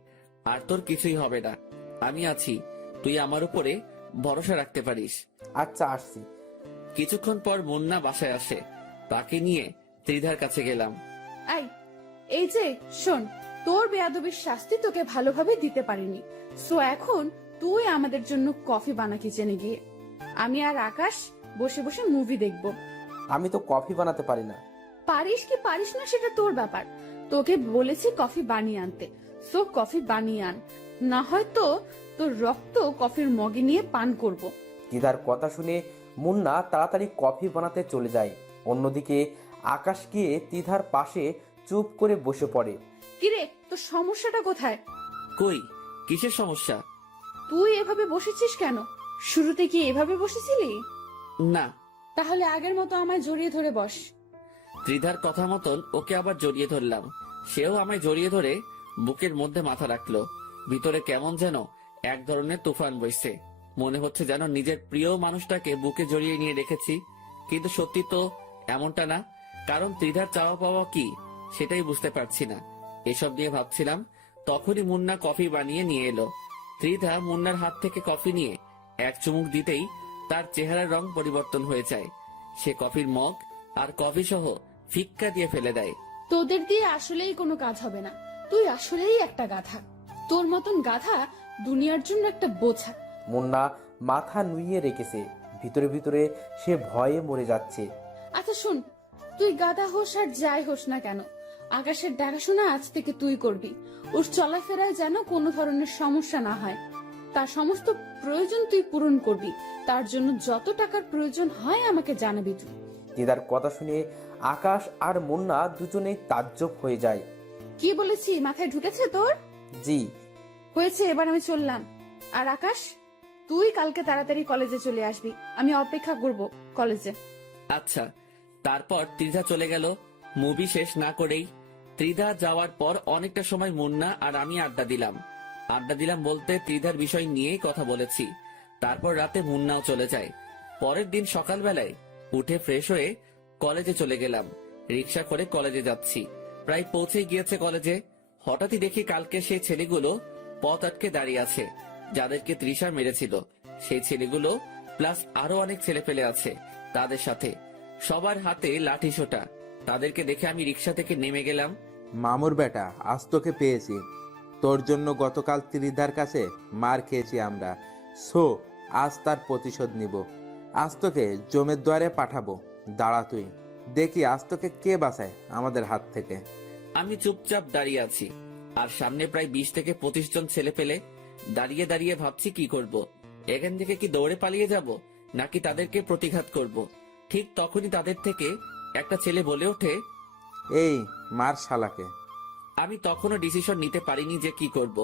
আর তোর কিছুই হবে না। আমি আছি, তুই আমার উপরে ভরসা রাখতে পারিস। আচ্ছা, আসছি। কিছুক্ষণ পর মুন্না বাসায় আসে। তাকে নিয়ে ত্রিধার কাছে গেলাম। এই যে শোন, তোর বেয়াদবির শাস্তি তোকে ভালোভাবে দিতে পারিনি। সো এখন তুই আমাদের জন্য কফি বানা কিচেনে গিয়ে। আমি আর আকাশ বসে বসে মুভি দেখব। আমি তো কফি বানাতে পারি না। পারিস কি পারিস না সেটা তোর ব্যাপার। তোকে বলেছি কফি বানিয়ে আনতে, সো কফি বানিয়ে আন, না হয়তো তোর রক্ত কফির মগে নিয়ে পান করব। দিদার কথা শুনে মুন্না তাড়াতাড়ি কফি বানাতে চলে যায়। অন্যদিকে আকাশ গিয়ে তিধার পাশে চুপ করে বসে পড়ে। কিরে, তোর সমস্যাটা কোথায়? কই, কিসের সমস্যা? তুই এভাবে বসেছিস কেন? শুরুতে কি এভাবে বসেছিলি? না। তাহলে আগের মতো আমায় জড়িয়ে ধরে বস। ত্রিধার কথা মতন ওকে আবার জড়িয়ে ধরলাম। সেও আমায় জড়িয়ে ধরে বুকের মধ্যে মাথা রাখলো। ভিতরে কেমন যেন এক ধরনের তুফান বইছে। মনে হচ্ছে যেন নিজের প্রিয় মানুষটাকে বুকে জড়িয়ে নিয়ে রেখেছি। কিন্তু সত্যি তো এমনটা না, কারণ ত্রিধার চাওয়া পাওয়া কি সেটাই বুঝতে পারছি না। এসব নিয়ে ভাবছিলাম, তখনই মুন্না কফি বানিয়ে নিয়ে এলো। ত্রিধা মুন্নার হাত থেকে কফি নিয়ে এক চুমুক দিতেই তার চেহারার রং পরিবর্তন হয়ে যায়। সে কফির মগ আর কফি সহ ফিক্কা দিয়ে ফেলে দেয়। তোদের দিয়ে আসলেই কোনো কাজ হবে না। তুই আসলেই একটা গাধা। তোর মতন গাধা দুনিয়ার জন্য একটা বোঝা। মুন্না মাথা নুইয়ে রেখেছে। ভিতরে ভিতরে সে ভয়ে মরে যাচ্ছে। আচ্ছা শোন, তুই গাধা হোস আর যাই হোস না কেন, আকাশের দেখাশোনা আজ থেকে তুই করবি। ওর চলাফেরায় যেন কোনো ধরনের সমস্যা না হয়। তার সমস্ত প্রয়োজন তুই পূরণ করবি। তার জন্য যত টাকার প্রয়োজন হয় আমাকে জানাবি তুই। দিদার কথা শুনে আকাশ আর মুন্না দুজনেই তাজ্জব হয়ে যায়। কি বলেছি মাথায় ঢুকেছে তোর? জি। হয়েছে, এবার আমি চললাম। আর আকাশ, তুই কালকে তাড়াতাড়ি কলেজে চলে আসবি, আমি অপেক্ষা করব কলেজে। আচ্ছা। তারপর ত্রিধা চলে গেল। মুভি শেষ না করেই ত্রিধা যাওয়ার পর অনেকটা সময় মুন্না আর আমি আড্ডা দিলাম বলতে ত্রিধার বিষয় নিয়েই কথা বলেছি। তারপর রাতে মুন্নাও চলে যায়। পরের দিন সকালবেলায় উঠে ফ্রেশ হয়ে কলেজে চলে গেলাম। রিক্সা করে কলেজে যাচ্ছি, প্রায় পৌঁছে গিয়েছে কলেজে। হঠাৎই দেখি কালকে সেই ছেলেগুলো পথ আটকে দাঁড়িয়ে আছে, যাদেরকে তৃষা মেরেছিল। সেই ছেলেগুলো প্লাস আরো অনেক ছেলে পেলে আছে তাদের সাথে, সবার হাতে লাঠি সোটা। তাদেরকে দেখে আমি রিক্সা থেকে নেমে গেলাম। মামুর বেটা, আজ তোকে পেয়েছি। তোর জন্য গতকাল ত্রিধার কাছে মার খেয়েছি আমরা। সো আজ তার প্রতিশোধ নিব। আজ তোকে জমের দ্বারে পাঠাবো। দাঁড়া তুই, দেখি আজ তোকে কে বাঁচায় আমাদের হাত থেকে। আমি চুপচাপ দাঁড়িয়ে আছি, আর সামনে প্রায় 20 থেকে 25 জন ছেলে পেলে দাঁড়িয়ে দাঁড়িয়ে ভাবছি কি করব। এখান থেকে কি দৌড়ে পালিয়ে যাব, নাকি তাদেরকে প্রতিঘাত করব। ঠিক তখনই তাদের থেকে একটা ছেলে বলে ওঠে, এই মার শালাকে। আমি তখনও ডিসিশন নিতে পারিনি যে কি করব,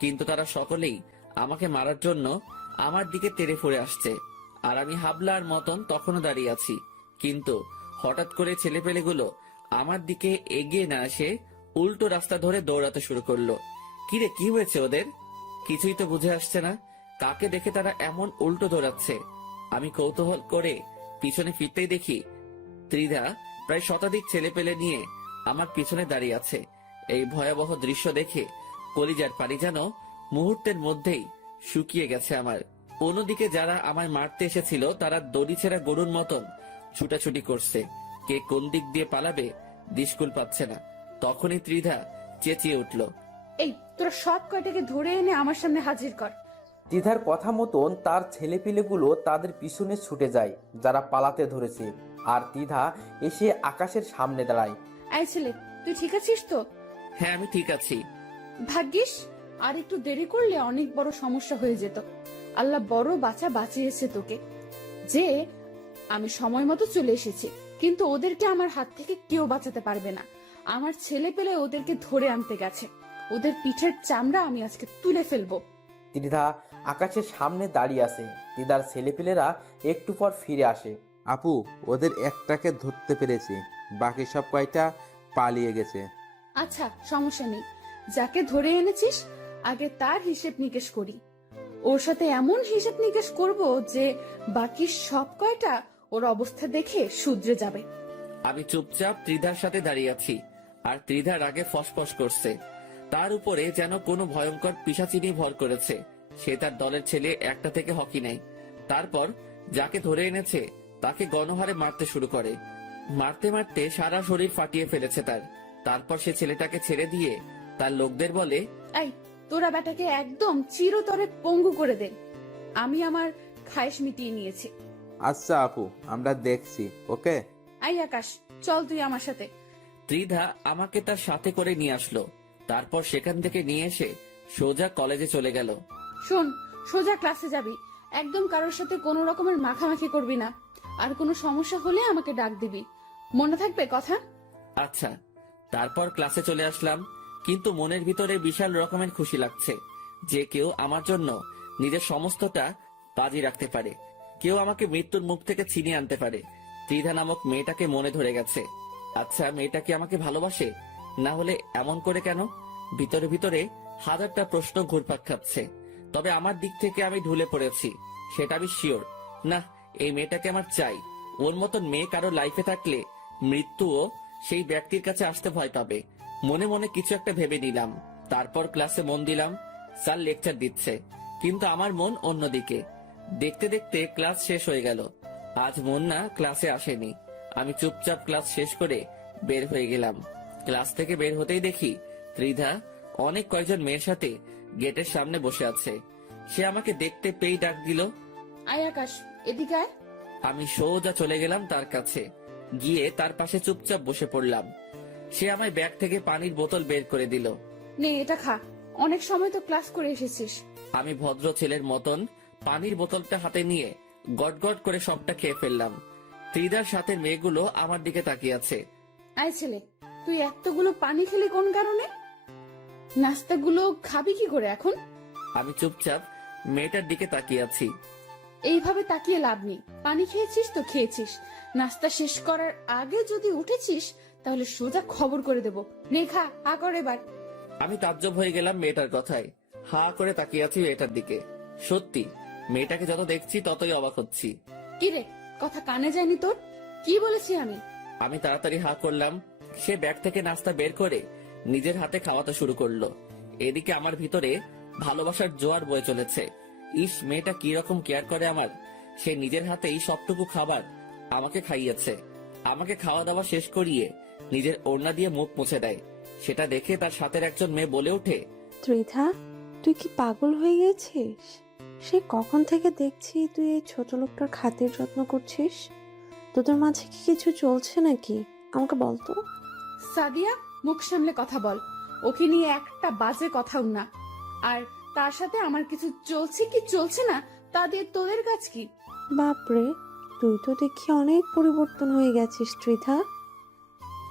কিন্তু তারা সকলেই আমাকে মারার জন্য আমার দিকে তেড়ে ফুড়ে আসছে, আর আমি হাবলার মতন তখনও দাঁড়িয়ে আছি। কিন্তু হঠাৎ করে ছেলেপেলেগুলো আমার দিকে এগিয়ে না এসে উল্টো রাস্তা ধরে দৌড়াতে শুরু করলো। কিরে, কি হয়েছে ওদের? কিছুই তো বুঝে আসছে না, কাকে দেখে তারা এমন উল্টো দৌড়াচ্ছে। আমি কৌতূহল করে পিছনে ফিরতেই দেখি ত্রিধা প্রায় শতাধিক ছেলেপেলে নিয়ে আমার পিছনে দাঁড়িয়ে আছে। এই ভয়াবহ দৃশ্য দেখে কলিজার পানি যেন মুহূর্তের মধ্যেই শুকিয়ে গেছে আমার। অন্যদিকে যারা আমায় মারতে এসেছিল তারা দড়ি ছেঁড়া গরুর মতন ছুটাছুটি করছে। কে কোন দিক দিয়ে পালাবে দিশকুল পাচ্ছে না। তখনই ত্রিধা চেঁচিয়ে উঠল, এই তোরা সব কয়টাকে ধরে এনে আমার সামনে হাজির কর। ত্রিধার কথা মতন তার ছেলেপিলেগুলো তাদের পিছনে ছুটে যায় যারা পালাতে ধরেছে, আর ত্রিধা এসে আকাশের সামনে দাঁড়ায়। এই ছেলে, তুই ঠিক আছিস তো? হ্যাঁ, আমি ঠিক আছি। ভাগ্যিস, আর একটু দেরি করলে অনেক বড় সমস্যা হয়ে যেত। আল্লাহ বড় বাঁচিয়েছে তোকে, যে আমি সময় মতো চলে এসেছি। কিন্তু ওদেরকে আমার হাত থেকে কেউ বাঁচাতে পারবে না। আমার ছেলে পেলে ওদেরকে ধরে আনতে গেছে। ওদের পিঠের চামড়া আমি আজকে তুলে ফেলবো। ত্রিধা আকাশের সামনে দাঁড়িয়ে আছে। ত্রিধার ছেলেপিলেরা একটু পর ফিরে আসে। আপু, ওদের একটাকে ধরতে পেরেছি, বাকি সব কয়টা পালিয়ে গেছে। আচ্ছা, সমস্যা নেই। যাকে ধরে এনেছিস আগে তার হিসেব নিকেশ করি। ওর সাথে এমন হিসেব নিকেশ করব যে বাকি সব কয়টা ওর অবস্থা দেখে শুধরে যাবে। আমি চুপচাপ ত্রিধার সাথে দাঁড়িয়ে আছি, আর ত্রিধার আগে ফসফস করছে। তার উপরে যেন কোনো ভয়ঙ্কর পিশাচিনি ভর করেছে। সে তার দলের ছেলে একটা থেকে হকি নেয়। তারপর যাকে ধরে এনেছে তাকে গণহারে মারতে শুরু করে। মারতে মারতে সারা শরীর ফাটিয়ে ফেলেছে তার। তারপর সে ছেলেটাকে ছেড়ে দিয়ে তার লোকদের বলে, এই তোরা বেটাকে একদম চিরতরে পঙ্গু করে দে। আমি আমার খায়েশ মিটিয়ে নিয়েছি। আচ্ছা আপু, আমরা দেখছি। ওকে। এই আকাশ, চল তুই আমার সাথে। ত্রিধা আমাকে তার সাথে করে নিয়ে আসলো। তারপর সেখান থেকে নিয়ে এসে সোজা কলেজে চলে গেল। শোন, সোজা ক্লাসে যাবি। একদম কারোর সাথে কোনো রকমের মাখামাখি করবি না। আর কোনো সমস্যা হলে আমাকে ডাক দিবি, মনে থাকবে কথা? আচ্ছা। তারপর ক্লাসে চলে আসলাম, কিন্তু মনের ভিতরে বিশাল রকমের খুশি লাগছে যে কেউ আমার জন্য নিজের সমস্তটা বাজি রাখতে পারে। কেউ আমাকে মৃত্যুর মুখ থেকে ছিনিয়ে আনতে পারে। ত্রিধা নামক মেয়েটাকে মনে ধরে গেছে। আচ্ছা, মেয়েটা কি আমাকে ভালোবাসে? না হলে এমন করে কেন? ভিতরে ভিতরে হাজারটা প্রশ্ন ঘুরপাক খাচ্ছে। তবে আমার দিক থেকে আমি ঢুলে পড়েছি, সেটা আমি শিওর। না, এই মেয়েটাকে আমার চাই। ওর মতন মেয়ে কারো লাইফে থাকলে মৃত্যুও সেই ব্যক্তির কাছে আসতে ভয় পাবে। মনে মনে কিছু একটা ভেবে নিলাম। তারপর ক্লাসে মন দিলাম। স্যার লেকচার দিচ্ছে, কিন্তু আমার মন অন্যদিকে। দেখতে দেখতে ক্লাস শেষ হয়ে গেল। আজ মন না ক্লাসে আসেনি। আমি চুপচাপ ক্লাস শেষ করে বের হয়ে গেলাম। ক্লাস থেকে বের হতেই দেখি ত্রিধা অনেক কয়েকজন মেয়ের সাথে গেটের সামনে বসে আছে। সে আমাকে দেখতে পেয়েই ডাক দিল, আয় আকাশ, এদিকে আয়। আমি সোজা চলে গেলাম তার কাছে, গিয়ে তার পাশে চুপচাপ বসে পড়লাম। সে আমায় ব্যাগ থেকে পানির বোতল বের করে দিল। নে, এটা খা। অনেক সময় তো ক্লাস করে এসেছিস। আমি ভদ্র ছেলের মতন পানির বোতলটা হাতে নিয়ে গটগট করে সবটা খেয়ে ফেললাম। ত্রিধার সাথে মেয়েগুলো আমার দিকে তাকিয়ে আছে। আয় ছেলে, তুই এতগুলো পানি খেলি কোন কারণে? নাস্তাগুলো খাবি কি করে এখন? আমি চুপচাপ মেয়েটার দিকে তাকিয়ে আছি। এইভাবে তাকিয়ে লাভ নেই। পানি খেয়েছিস তো খেয়েছিস। নাস্তা শেষ করার আগে যদি উঠেছিস তাহলে সোজা খবর করে দেব। নে খা, আ কর এবার। আমি তাজ্জব হয়ে গেলাম মেয়েটার কথায়। হা করে তাকিয়ে আছি মেয়েটার দিকে। সত্যি, মেয়েটাকে যত দেখছি ততই অবাক হচ্ছি। কি রে, কথা কানে যায়নি তোর? কি বলেছি আমি? আমি তাড়াতাড়ি হা করলাম। সে ব্যাগ থেকে নাস্তা বের করে নিজের হাতে খাওয়াতে শুরু করলো। এদিকে আমার ভিতরে ভালোবাসার জোয়ার বয়ে চলেছে। ইস, মেয়েটা কি রকম কেয়ার করে আমার। সে নিজের হাতেই সবটুকু খাবার আমাকে খাইয়েছে। আমাকে খাওয়া দাওয়া শেষ করিয়ে নিজের ওড়না দিয়ে মুখ মুছে দেয়। সেটা দেখে তার সাথের একজন মেয়ে বলে ওঠে, ত্রিধা, তুই কি পাগল হয়ে গেছিস? সে কখন থেকে দেখছি তুই এই ছোট লোকটার খাতির যত্ন করছিস। তোদের মাঝে কি কিছু চলছে নাকি? আমাকে বলতো। সাদিয়া, মুখ সামলে কথা বল। ওকে নিয়ে একটা বাজে কথাও না। আর তার সাথে আমার কিছু চলছে কি চলছে না তা দিয়ে তোদের কাজ কি? বাপরে, তুই তো দেখি অনেক পরিবর্তন হয়ে গেছিস ত্রিধা।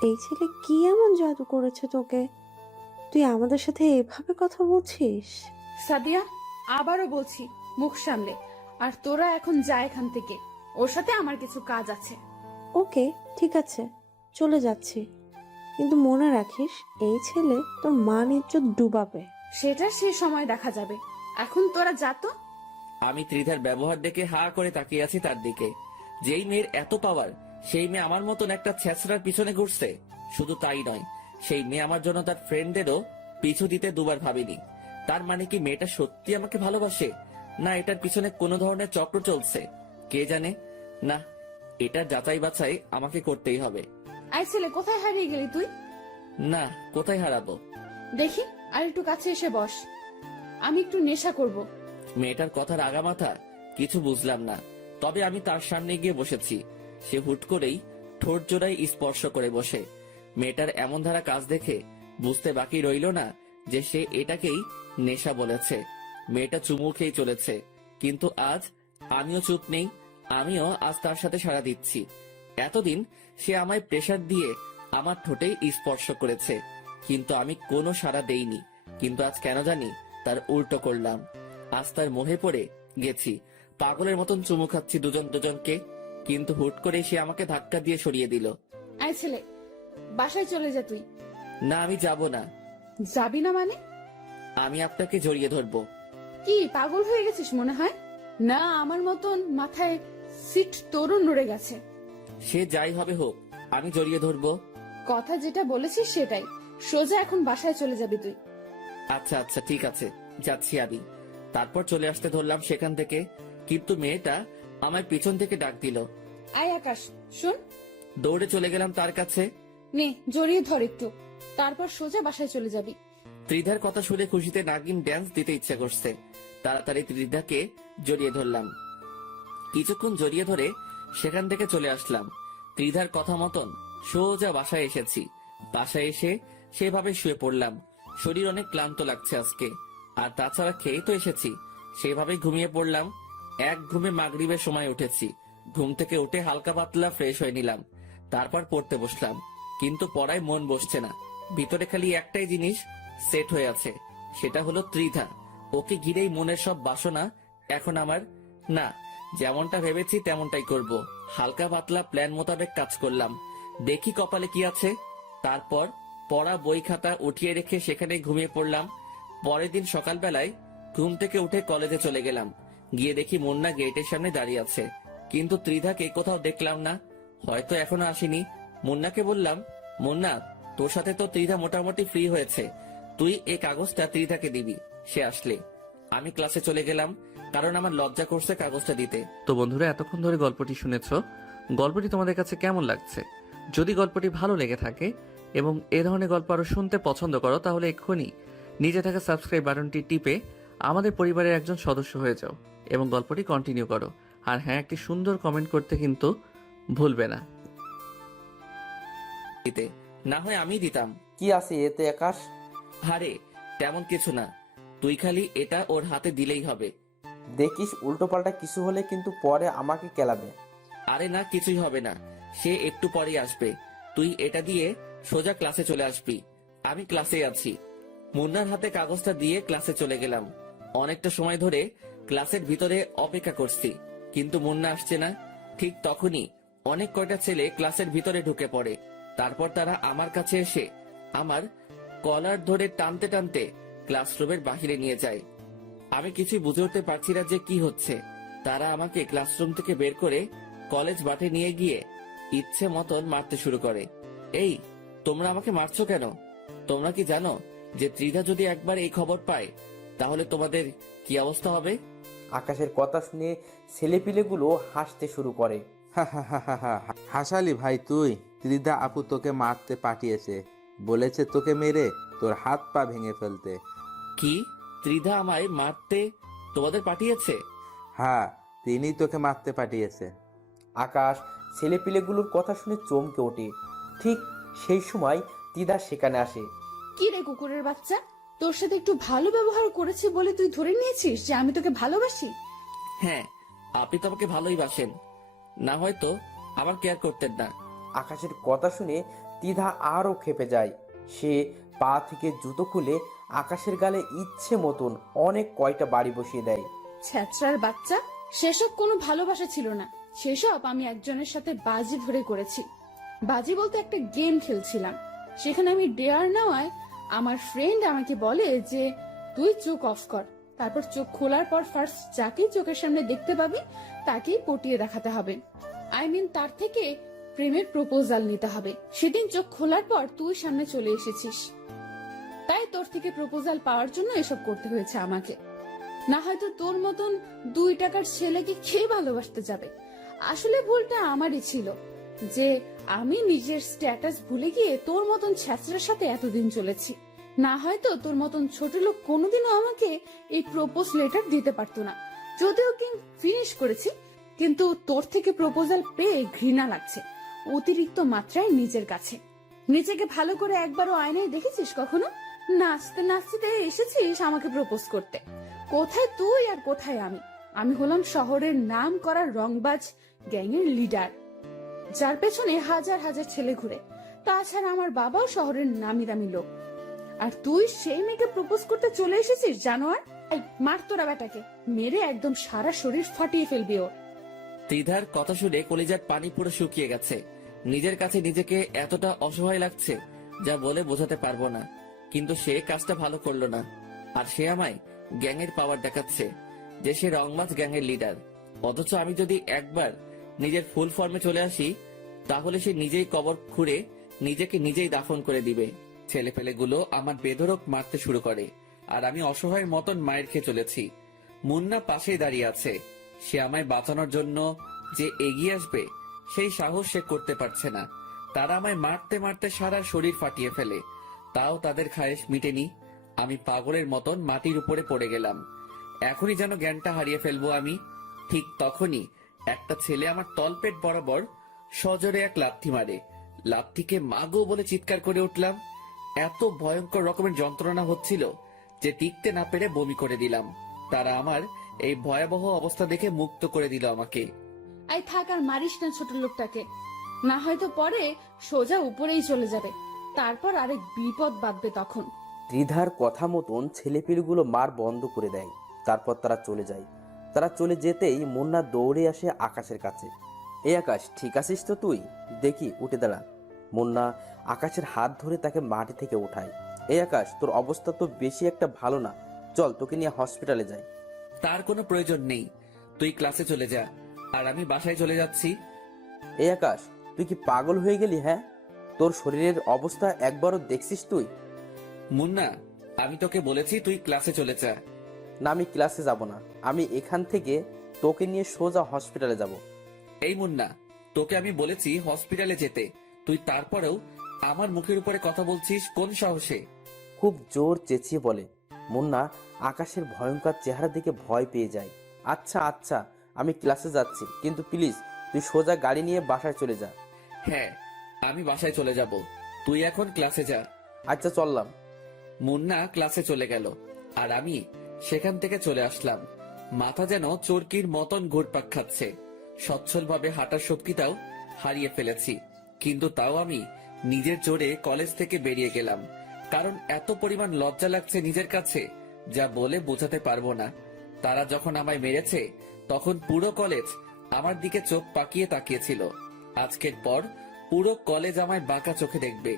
এই ছেলে কি এমন জাদু করেছে তোকে? তুই আমাদের সাথে এভাবে কথা বলছিস? সাদিয়া, আবারও বলছি, মুখ সামলে। আর তোরা এখন যা এখান থেকে, ওর সাথে আমার কিছু কাজ আছে। ওকে, ঠিক আছে, চলে যাচ্ছি। কিন্তু মনে রাখিস, এই ছেলে তোর মান ইজ্জত ডুবাবে। সেটা সে সময় দেখা যাবে, এখন তোরা যা তো। আমি ত্রিধার ব্যবহার দেখে হা করে তাকিয়ে আছি তার দিকে। যেই মেয়ের এত পাওয়ার, সেই মেয়ে আমার মতন একটা ছেঁচড়ার পিছনে ঘুরছে। শুধু তাই নয়, সেই মেয়ে আমার জন্য তার ফ্রেন্ডেরও পিছু দিতে দুবার ভাবিনি। তার মানে কি মেয়েটা সত্যি আমাকে ভালোবাসে, না এটার পিছনে কোনো ধরনের চক্র চলছে? কে জানে। না, এটা যাচাই বাছাই আমাকে করতেই হবে। আই ছেলে, কোথায় হারিয়ে গেলি তুই? না, কোথায় হারাবো? দেখি, আর একটু কাছে এসে বস, আমি একটু নেশা করব। মেয়েটার কথার আগামাথা কিছু বুঝলাম না, তবে আমি তার সামনে গিয়ে বসেছি। সে হুট করেই ঠোঁট জোড়ায় স্পর্শ করে বসে। মেয়েটার এমন ধারা কাজ দেখে বুঝতে বাকি রইল না যে সে এটাকেই নেশা বলেছে। মেয়েটা চুমু খেয়ে চলেছে, কিন্তু আজ আমিও চুপ নেই। আমিও আজ তার সাথে সাড়া দিচ্ছি। এতদিন সে আমায় প্রেসার দিয়ে আমার ঠোঁটে স্পর্শ করেছে, কিন্তু আমি কোনো সাড়া দেইনি। কিন্তু আজ কেন জানি তার উল্টো করলাম। আজ তার মোহে পড়ে গেছি, পাগলের মতন চুমু খাচ্ছি দুজন দুজনকে। কিন্তু হুট করে সে আমাকে ধাক্কা দিয়ে সরিয়ে দিল। আই ছেলে, বাসায় চলে যা তুই। না, আমি যাব না। যাবি না মানে? আমি আপনাকে জড়িয়ে ধরবো। কি পাগল হয়ে গেছিস মনে হয়? না, আমার মতন মাথায় সিট তোরও নড়ে গেছে। সে যাই হবে হোক, আমি জড়িয়ে ধরবো। কথা যেটা বলেছিস সেটাই, সোজা এখন বাসায় চলে যাবি তুই। আচ্ছা আচ্ছা, ঠিক আছে, যাচ্ছি আমি। তারপর চলে আসতে ধরলাম সেখান থেকে, কিন্তু মেয়েটা আমায় পিছন থেকে ডাক দিল। আয় আকাশ, শোন। দৌড়ে চলে গেলাম তার কাছে। নে, জড়িয়ে ধর একটু, তারপর সোজা বাসায় চলে যাবি। ত্রিধার কথা শুনে খুশিতে নাগিন ড্যান্স দিতে ইচ্ছা করছে। তাড়াতাড়ি ত্রিধাকে জড়িয়ে ধরলাম। কিছুক্ষণ জড়িয়ে ধরে সেখান থেকে চলে আসলাম। ত্রিধার কথা মতন সোজা বাসায় এসেছি। বাসায় এসে সেভাবে শুয়ে পড়লাম। শরীর অনেক ক্লান্ত লাগছে আজকে, আর তাছাড়া খেয়ে তো এসেছি। সেভাবে ঘুমিয়ে পড়লাম। এক ঘুমে মাগরিবের সময় উঠেছি। ঘুম থেকে উঠে হালকা পাতলা ফ্রেশ হয়ে নিলাম, তারপর পড়তে বসলাম। কিন্তু পড়ায় মন বসছে না। ভিতরে খালি একটাই জিনিস সেট হয়ে আছে, সেটা হলো ত্রিধা। ওকে ঘিরেই মনের সব বাসনা এখন আমার। না, যেমনটা ভেবেছি তেমনটাই করব। হালকা পাতলা প্ল্যান মোতাবেক কাজ করলাম। দেখি কপালে কি আছে। তারপর পড়া বই খাতা উঠিয়ে রেখে সেখানে ঘুমিয়ে পড়লাম। পরের দিন সকালবেলায় ঘুম থেকে উঠে কলেজে চলে গেলাম। গিয়ে দেখি মুন্না গেটের সামনে দাঁড়িয়ে আছে, কিন্তু ত্রিধাকে কোথাও দেখলাম না। হয়তো এখনো আসেনি। মুন্নাকে বললাম, মুন্না, তোর সাথে তো ত্রিধা মোটামুটি ফ্রি হয়েছে, তুই এই কাগজটা ত্রিধাকে দিবি সে আসলে। আমি ক্লাসে চলে গেলাম, কারণ আমার লজ্জা করছে কাগজটা দিতে। তো বন্ধুরা, এতক্ষণ ধরে গল্পটি শুনেছো। গল্পটি তোমাদের কাছে কেমন লাগছে? যদি গল্পটি ভালো লেগে থাকে এবং এ ধরনের গল্প আরো শুনতে পছন্দ করো, তাহলে এক্ষুনি নিচে থাকা সাবস্ক্রাইব বাটনটি টিপে আমাদের পরিবারের একজন সদস্য হয়ে যাও এবং গল্পটি কন্টিনিউ করো। আর হ্যাঁ, একটি সুন্দর কমেন্ট করতে কিন্তু ভুলবে না। না হয় আমি দিতাম। কি আছে এতে আকাশ? আরে তেমন কিছু না, তুই খালি এটা ওর হাতে দিলেই হবে। দেখিস উল্টোপাল্টা কিছু হলে কিন্তু পরে আমাকে কেলাবে। আরে না, কিছুই হবে না, সে একটু পরেই আসবে। তুই এটা দিয়ে সোজা ক্লাসে চলে আসবি। আমি ক্লাসে আছি। মুন্নার হাতে কাগজটা দিয়ে ক্লাসে চলে গেলাম। অনেকটা সময় ধরে ক্লাসের ভিতরে অপেক্ষা করছি, কিন্তু মুন্না আসছে না। ঠিক তখনই অনেক কয়টা ছেলে ক্লাসের ভিতরে ঢুকে পড়ে। তারপর তারা আমার কাছে এসে আমার কলার ধরে টানতে টানতে ক্লাসরুমের বাহিরে নিয়ে যায়। আমি কিছুই বুঝে উঠতে পারছি না যে কি হচ্ছে। তারা আমাকে ক্লাসরুম থেকে বের করে কলেজ মাঠে নিয়ে গিয়ে ইচ্ছে মতন মারতে শুরু করে। এই, তোমরা আমাকে মারছো কেন? তোমরা কি জানো যে ত্রিধা যদি একবার এই খবর পায় তাহলে তোমাদের কি অবস্থা হবে? আকাশের কথা শুনে ছেলেপিলেগুলো হাসতে শুরু করে। হাসালি ভাই তুই? ত্রিধা আপু তোকে মারতে পাঠিয়েছে, বলেছে তোকে মেরে তোর হাত পা ভেঙে ফেলতে। কি? ত্রিধা আমায় মারতে তোমাদের পাঠিয়েছে? হ্যাঁ, তিনি তোকে মারতে পাঠিয়েছে। আকাশ ছেলেপিলেগুলোর কথা শুনে চমকে ওঠে। ঠিক সেই সময় তিদা সেখানে আসে। কি রে কুকুরের বাচ্চা, তোর সাথে একটু ভালো ব্যবহার করেছি বলে তুই ধরে নিয়েছিস যে আমি তোকে ভালোবাসি? হ্যাঁ, আপনি তো আমাকে ভালোই বাসেন, না হয়তো আমার কেয়ার করতেন না। আকাশের কথা শুনে তিধা আরো ক্ষেপে যায়। সে পা থেকে জুতো খুলে আকাশের গালে ইচ্ছে মতন অনেক কয়টা বাড়ি বসিয়ে দেয়। ছ্যাচরার বাচ্চা, সেসব কোনো ভালোবাসা ছিল না। সেসব আমি একজনের সাথে বাজি ধরে করেছি। বাজি বলতে একটা গেম খেলছিলাম, সেখানে আমি ডেয়ার নেওয়ায় আমার ফ্রেন্ড আমাকে বলে যে তুই চোখ অফ কর, তারপর চোখ খোলার পর ফার্স্ট যাকেই চোখের সামনে দেখতে পাবি তাকেই পটিয়ে দেখাতে হবে। তার থেকে প্রেমের প্রপোজাল নিতে হবে। সেদিন চোখ খোলার পর তুই সামনে চলে এসেছিস, তাই তোর থেকে প্রপোজাল পাওয়ার জন্য এসব করতে হয়েছে আমাকে। না হয়তো তোর মতন 2 টাকার ছেলেকে খেয়ে ভালোবাসতে যাবে। আসলে ভুলটা আমারই ছিল যে আমি নিজের স্ট্যাটাস ভুলে গিয়ে তোর মতন ছ্যাচরার সাথে এতদিন চলেছি। না হয়তো তোর মতন ছোট লোক কোনোদিনও আমাকে এই প্রপোজ লেটার দিতে পারতো না। যদিও কি ফিনিশ করেছি, কিন্তু তোর থেকে প্রপোজাল পেয়ে ঘৃণা লাগছে অতিরিক্ত মাত্রায় নিজের কাছে। নিজেকে ভালো করে একবারও আয়নায় দেখেছিস কখনো? নাচতে নাচতে এসেছিস আমাকে প্রপোজ করতে। কোথায় তুই আর কোথায় আমি? আমি হলাম শহরের নাম করা রংবাজ গ্যাংয়ের লিডার, যার পেছনে হাজার হাজার ছেলে ঘুরে। তাছাড়া আমার বাবাও শহরের নামি দামি লোক। আর তুই সেই মেয়েকে প্রপোজ করতে চলে এসেছিস জানোয়ার। এই মার তোরা বেটাকে, মেরে একদম সারা শরীর ফাটিয়ে ফেলবি ওর। ত্রিধার কথা শুনে কলিজার পানি পুরো শুকিয়ে গেছে। নিজের কাছে নিজেকে এতটা অসহায় লাগছে যা বলে বোঝাতে পারবো না। কিন্তু সে কাজটা ভালো করলো না, আর সে আমায় গ্যাংয়ের পাওয়ার দেখাচ্ছে যে সে রংবাজ গ্যাংয়ের লিডার। অথচ আমি যদি একবার নিজের ফুল ফর্মে চলে আসি তাহলে সে নিজেই কবর খুঁড়ে নিজেকে নিজেই দাফন করে দিবে। ছেলেপেলেগুলো আমার বেধড়ক মারতে শুরু করে, আর আমি অসহায়ের মতন মায়ের খেয়ে চলেছি। মুন্না পাশেই দাঁড়িয়ে আছে। সে আমায় বাঁচানোর জন্য যে এগিয়ে আসবে সেই সাহস সে করতে পারছে না। তারা আমায় মারতে মারতে সারা শরীর ফাটিয়ে ফেলে, তাও তাদের খায়েশ মিটেনি। আমি পাগলের মতন মাটির উপরে পড়ে গেলাম। এখনই যেন জ্ঞানটা হারিয়ে ফেলবো আমি। ঠিক তখনই একটা ছেলে আমার তলপেট বরাবর সজোরে এক লাথি মারে। লাথিকে মাগো বলে চিৎকার করে উঠলাম। এত ভয়ঙ্কর রকমের যন্ত্রণা হচ্ছিল যে টিকতে না পেরে বমি করে দিলাম। তারা আমার এই ভয়াবহ অবস্থা দেখে মুক্ত করে দিল আমাকে। আই থাক আর মারিস না ছোট লোকটাকে, না হয়তো পরে সোজা উপরেই চলে যাবে, তারপর আরেক বিপদ বাঁধবে তখন। ত্রিধার কথা মতন ছেলেপিলগুলো মার বন্ধ করে দেয়। তারপর তারা চলে যায়। তারা চলে যেতেই মুন্না দৌড়ে আসে আকাশের কাছে। এই আকাশ, ঠিক আছিস তো তুই? দেখি, উঠে দাঁড়া। মুন্না আকাশের হাত ধরে তাকে মাটি থেকে উঠায়। এই আকাশ, তোর অবস্থা তো বেশি একটা ভালো না, চল তোকে নিয়ে হসপিটালে যাই। তার কোনো প্রয়োজন নেই, তুই ক্লাসে চলে যা, আর আমি বাসায় চলে যাচ্ছি। এই আকাশ, তুই কি পাগল হয়ে গেলি? হ্যাঁ, তোর শরীরের অবস্থা একবারও দেখছিস তুই? মুন্না, আমি তোকে বলেছি তুই ক্লাসে চলে যা। না, আমি ক্লাসে যাব না। আমি এখান থেকে তোকে নিয়ে সোজা হসপিটালে যাব। এই মুন্না, তোকে আমি বলেছি হসপিটালে যেতে, তুই তারপরেও আমার মুখের উপরে কথা বলছিস কোন সাহসে? খুব জোর চেঁচিয়ে বলে। মুন্না আকাশের ভয়ঙ্কর চেহারা দেখে ভয় পেয়ে যায়। আচ্ছা আচ্ছা, আমি ক্লাসে যাচ্ছি, কিন্তু প্লিজ তুই সোজা গাড়ি নিয়ে বাসায় চলে যা। হ্যাঁ, আমি বাসায় চলে যাব, তুই এখন ক্লাসে যা। আচ্ছা, চললাম। মুন্না ক্লাসে চলে গেল, আর আমি সেখান থেকে চলে আসলাম। মাথা যেন চরকির মতন ঘুরপাক খাচ্ছে। সচ্ছলভাবে হাঁটার শক্তিটাও হারিয়ে ফেলেছি, কিন্তু তাও আমি নিজের জোরে কলেজ থেকে বেরিয়ে গেলাম। কারণ এত পরিমাণ লজ্জা লাগছে নিজের কাছে যা বলে বোঝাতে পারবো না। তারা যখন আমায় মেরেছে তখন পুরো কলেজ আমার দিকে চোখ পাকিয়ে তাকিয়েছিল। আজকের পর পুরো কলেজ আমায় বাঁকা চোখে দেখবে।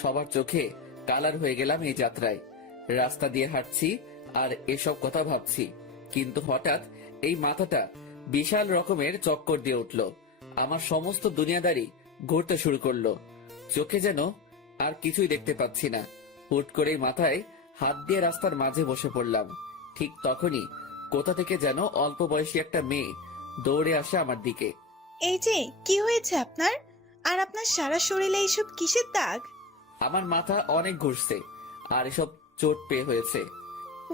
সবার চোখে কালার হয়ে গেলাম এই যাত্রায়। রাস্তা দিয়ে হাঁটছি আর এসব কথা ভাবছি, কিন্তু হঠাৎ এই মাথাটা বিশাল রকমের চক্কর দিয়ে উঠল। আমার সমস্ত দুনিয়াদারি ঘুরতে শুরু করলো। চোখে যেন আর কিছুই দেখতে পাচ্ছি না। হুট করেই মাথায় হাত দিয়ে রাস্তার মাঝে বসে পড়লাম। ঠিক তখনই কোথা থেকে যেন অল্প বয়সী একটা মেয়ে দৌড়ে আসে আমার দিকে। এই যে, কি হয়েছে আপনার? আর আপনার সারা শরীরে এইসব কিসের দাগ? আমার মাথা অনেক ঘুরছে আর এসব চোট পেয়ে হয়েছে।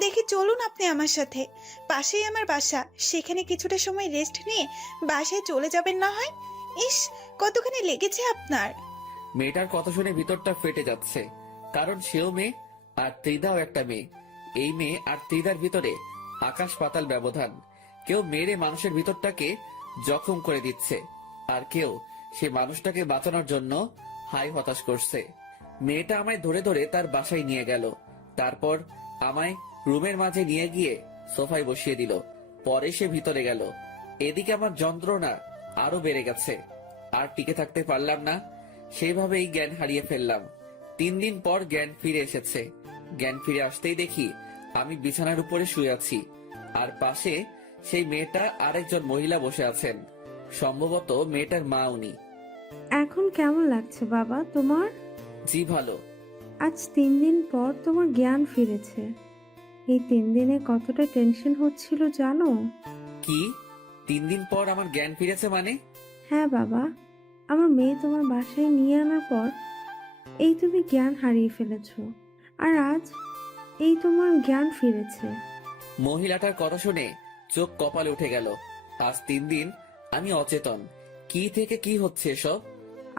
দেখি চলুন আপনি আমার সাথে, পাশেই আমার বাসা, সেখানে কিছুটা সময় রেস্ট নিয়ে বাসায় চলে যাবেন না হয়। ইস, কতখানি লেগেছে আপনার। মেয়েটার কথা শুনে ভিতরটা ফেটে যাচ্ছে, কারণ সেও মেয়ে আর ত্রিধাও একটা মেয়ে। এই মেয়ে আর ত্রিধার ভিতরে আকাশ পাতাল ব্যবধান। কেউ মেরে মানুষের ভিতরটাকে জখম করে দিচ্ছে, আর কেউ সে মানুষটাকে বাঁচানোর জন্য হাই হতাশ করছে। মেয়েটা আমায় ধরে ধরে তার বাসায় নিয়ে গেল। তারপর আমায় রুমের মাঝে নিয়ে গিয়ে সোফায় বসিয়ে দিল। পরে সে ভিতরে গেল। এদিকে আমার যন্ত্রণা আরো বেড়ে গেছে। আর টিকে থাকতে পারলাম না, সেইভাবেই জ্ঞান হারিয়ে ফেললাম। 3 দিন পর জ্ঞান ফিরে এসেছে। জ্ঞান ফিরে আসতেই দেখি আমি বিছানার উপরে শুয়ে আছি, আর পাশে সেই মেয়েটা আরেকজন মহিলা বসে আছেন। সম্ভবত মেয়েটার মা উনি। এখন কেমন লাগছে বাবা তোমার? জি ভালো। আজ 3 দিন পর তোমার জ্ঞান ফিরেছে। এই 3 দিনে কতটা টেনশন হচ্ছিল জানো? কি 3 দিন পর আমার জ্ঞান ফিরেছে মানে? হ্যাঁ বাবা, আমার মেয়ে তোমার বাসায় নিয়ে আনার পর এই তুমি জ্ঞান হারিয়ে ফেলেছো, আর আজ এই তোমার জ্ঞান ফিরেছে। মহিলাটার কথা শুনে চোখ কপালে উঠে গেল। আজ 3 দিন আমি অচেতন। কি থেকে কি হচ্ছে এসব?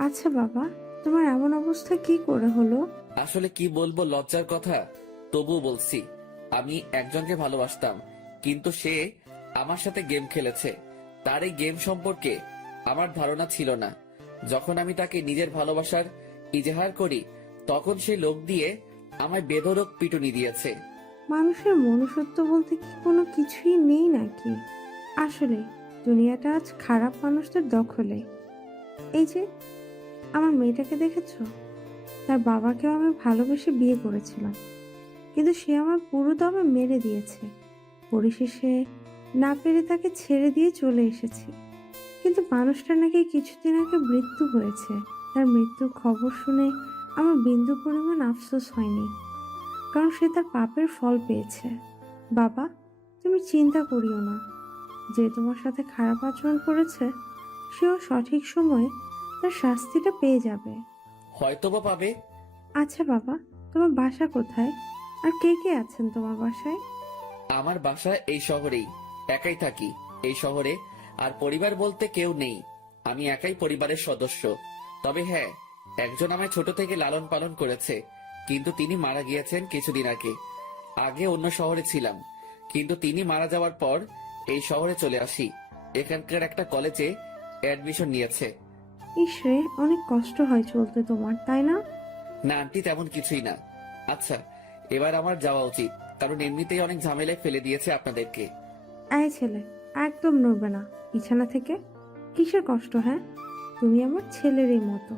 আচ্ছা বাবা, তোমার এমন অবস্থা কি করে হলো? আসলে কি বলবো, লজ্জার কথা, তবু বলছি। আমি একজনকে ভালোবাসতাম, কিন্তু সে আমার সাথে গেম খেলেছে। তার এই গেম সম্পর্কে আমার ধারণা ছিল না। যখন আমি তাকে নিজের ভালোবাসার ইজহার করি, তখন সে লোক দিয়ে আমায় বেধড়ক পিটুনি দিয়েছে। মানুষের মনুষ্যত্ব বলতে কি কোনো কিছুই নেই নাকি? আসলে দুনিয়াটা আজ খারাপ মানুষদের দখলে। এই যে আমার মেয়েটাকে দেখেছো? তার বাবাকেও আমি ভালোবেসে বিয়ে করেছিলাম, কিন্তু সে আমার পুরো দমে মেরে দিয়েছে। পরিশেষে না পেরে তাকে ছেড়ে দিয়ে চলে এসেছি। কিন্তু মানুষটা নাকি কিছুদিন আগে মৃত্যু হয়েছে। তার মৃত্যুর খবর শুনে আমার বিন্দু পরিমাণ আফসোস হয়নি, কারণ সে তার পাপের ফল পেয়েছে। বাবা, তুমি চিন্তা করিও না। যে তোমার সাথে খারাপ আচরণ করেছে, সেও সঠিক সময়ে তার শাস্তিটা পেয়ে যাবে। হয়তোবা পাবে। আচ্ছা বাবা, তোমার বাসা কোথায়, আর কে কে আছেন তোমার বাসায়? আমার বাসা এই শহরেই। একাই থাকি এই শহরে, আর পরিবার বলতে কেউ নেই। আমি একাই পরিবারের সদস্য। তবে হ্যাঁ, একজন আমায় ছোট থেকে লালন পালন করেছে, কিন্তু তিনি মারা গিয়েছেন কিছুদিন আগে। আগে অন্য শহরে ছিলাম, কিন্তু তিনি মারা যাওয়ার পর এই শহরে চলে আসি। এখানকার একটা কলেজে অ্যাডমিশন নিয়েছে। ইসরে, অনেক কষ্ট হয় চলতে তোমার, তাই না? না আন্টি, তেমন কিছুই না। আচ্ছা, এবার আমার যাওয়া উচিত, কারণ এমনিতেই অনেক ঝামেলায় ফেলে দিয়েছে আপনাদেরকে। এই ছেলে, একদম নড়বে না বিছানা থেকে। কিসের কষ্ট? হ্যাঁ, তুমি আমার ছেলেরই মতো।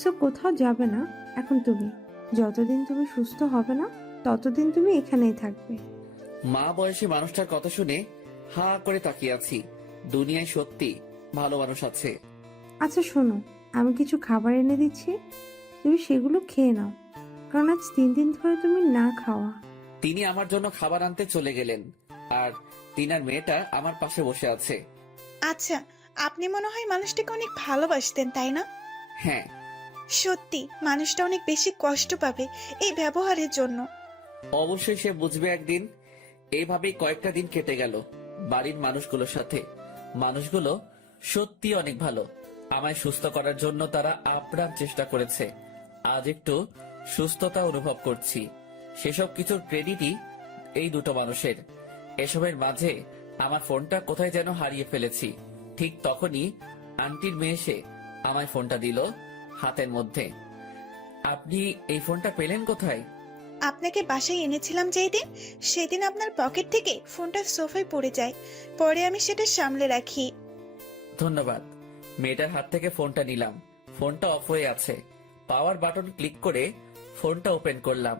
সো কোথাও যাবে না এখন তুমি। যতদিন তুমি সুস্থ হবে না, ততদিন তুমি এখানেই থাকবে। মা বয়সী মানুষটার কথা শুনে হা করে তাকিয়ে আছি। দুনিয়ায় সত্যি ভালো মানুষ আছে। আচ্ছা শোনো, আমি কিছু খাবার এনে দিচ্ছি, তুমি সেগুলো খেয়ে নাও, কারণ আজ 3 দিন ধরে তুমি না খাওয়া। তিনি আমার জন্য খাবার আনতে চলে গেলেন, আর তিনার মেয়েটা আমার পাশে বসে আছে। আচ্ছা, আপনি মনে হয় মানুষটাকে অনেক ভালোবাসতেন, তাই না? হ্যাঁ। সত্যি মানুষটা অনেক বেশি কষ্ট পাবে এই ব্যবহারের জন্য। অবশ্যই সে বুঝবে একদিন। এইভাবেই কয়েকটা দিন কেটে গেল বাড়ির মানুষগুলোর সাথে। মানুষগুলো সত্যি অনেক ভালো। আমায় সুস্থ করার জন্য তারা আপ্রাণ চেষ্টা করেছে। আজ একটু সুস্থতা অনুভব করছি। সেসব কিছুর ক্রেডিটই এই দুটো মানুষের। এসবের মাঝে আমার ফোনটা কোথায় যেন হারিয়ে ফেলেছি। ঠিক তখনই আন্টির মেয়ে এসে আমায় ফোনটা দিল হাতের মধ্যে। আপনি এই ফোনটা পেলেন কোথায়? আপনাকে বাসায় এনেছিলাম যেই দিন, সেদিন আপনার পকেট থেকে ফোনটা সোফায় পড়ে যায়। পরে আমি সেটা সামলে রাখি। ধন্যবাদ। মেয়েটার হাত থেকে ফোনটা নিলাম। ফোনটা অফ হয়ে আছে। পাওয়ার বাটন ক্লিক করে ফোনটা ওপেন করলাম।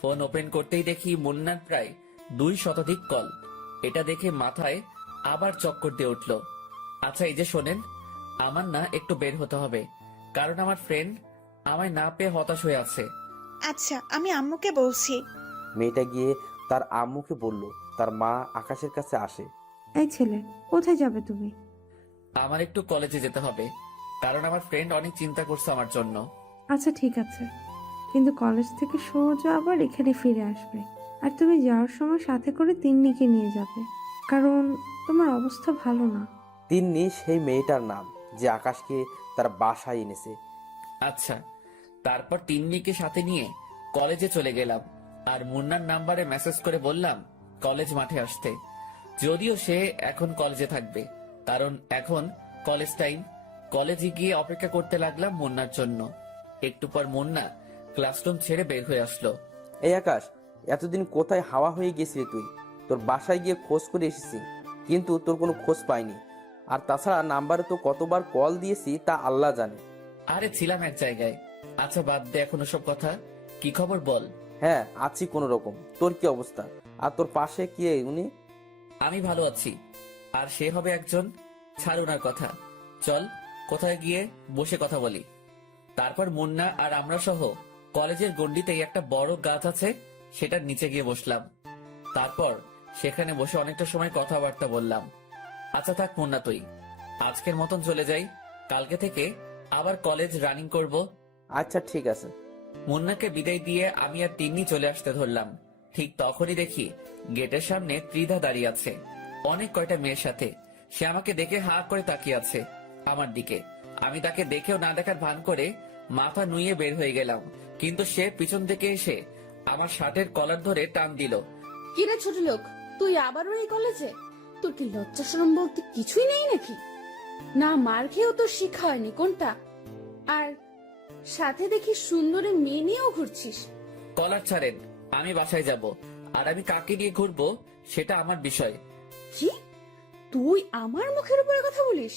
ফোন ওপেন করতেই দেখি মুন্নার প্রায় 2 শতাধিক কল। এটা দেখে মাথায় আবার চক্কর দিয়ে উঠল। আচ্ছা এই যে শোনেন, আমার না একটু বের হতে হবে, কারণ আমার ফ্রেন্ড আমায় না পেয়ে হতাশ হয়ে আছে। আচ্ছা, আমি আম্মুকে বলছি। মেয়েটা গিয়ে তার আম্মুকে বলল তার মা আকাশের কাছে আসে। এই ছেলে, কোথায় যাবে তুমি? আমার একটু কলেজে যেতে হবে, কারণ আমার ফ্রেন্ড অনেক চিন্তা করছে আমার জন্য। আচ্ছা ঠিক আছে, কিন্তু কলেজ থেকে সোজা আবার এখানে ফিরে আসবে। আর তুমি যাওয়ার সময় সাথে করে তিন্নিকে নিয়ে যাবে, কারণ তোমার অবস্থা ভালো না। তিন্নি সেই মেয়েটার নাম যে আকাশকে তার বাসায় এনেছে। আচ্ছা। তারপর তিন্নিকে সাথে নিয়ে কলেজে চলে গেলাম, আর মুন্নার নাম্বারে মেসেজ করে বললাম কলেজ মাঠে আসতে। যদিও সে এখন কলেজে থাকবে, কারণ এখন কলেজ টাইম। কলেজে গিয়ে অপেক্ষা করতে লাগলাম মুন্নার জন্য। একটু পর মুন্না ক্লাসরুম ছেড়ে বের হয়ে আসলো। এই আকাশ, এতদিন কোথায় হাওয়া হয়ে গেছিলি তুই? তোর বাসায় গিয়ে খোঁজ করে এসেছি, কিন্তু তোর কোনো খোঁজ পাইনি। আর তাছাড়া নাম্বারে তো কতবার কল দিয়েছি তা আল্লাহ জানে। আরে ছিলাম এক জায়গায়। আচ্ছা বাদ দে এখন সব কথা, কি খবর বল। হ্যাঁ আছি কোনো রকম। তোর কি অবস্থা? আর তোর পাশে কি উনি? আমি ভালো আছি, আর সে হবে একজন। ছাড় ওনার কথা, চল কোথায় গিয়ে বসে কথা বলি। তারপর মুন্না আর আমরা সহ কলেজের গন্ডিতেই একটা বড় গাছ আছে, সেটার নিচে গিয়ে বসলাম। তারপর সেখানে বসে অনেকটা সময় কথাবার্তা বললাম। আচ্ছা থাক মুন্না, তুই আজকের মতন চলে যাই, কালকে থেকে আবার কলেজ রানিং করব। আচ্ছা ঠিক আছে। মুন্নাকে বিদায় দিয়ে আমি আর তিন্নি চলে আসতে ধরলাম। ঠিক তখনই দেখি গেটের সামনে ত্রিধা দাঁড়িয়ে আছে অনেক কয়টা মেয়ের সাথে। সে আমাকে দেখে হা করে তাকিয়ে আছে আমার দিকে। আমি তাকে দেখেও না দেখার ভান করে মাথা নুয়ে বের হয়ে গেলাম, কিন্তু সে পিছন থেকে এসে আমার শার্টের কলার ধরে টান দিল। কিরে ছোট লোক, তুই আবারও এই কলেজে? তোর কি লজ্জা শরম বলতে কিছুই নেই নাকি? না মার খেয়েও তোর শিক্ষা হয়নি কোনটা, আর সাথে দেখি সুন্দরী মেয়ে নিয়েও ঘুরছিস। কলার ছাড়েন, আমি বাসায় যাব, আর আমি কাকে নিয়ে ঘুরবো সেটা আমার বিষয়। কি তুই আমার মুখের উপরে কথা বলিস?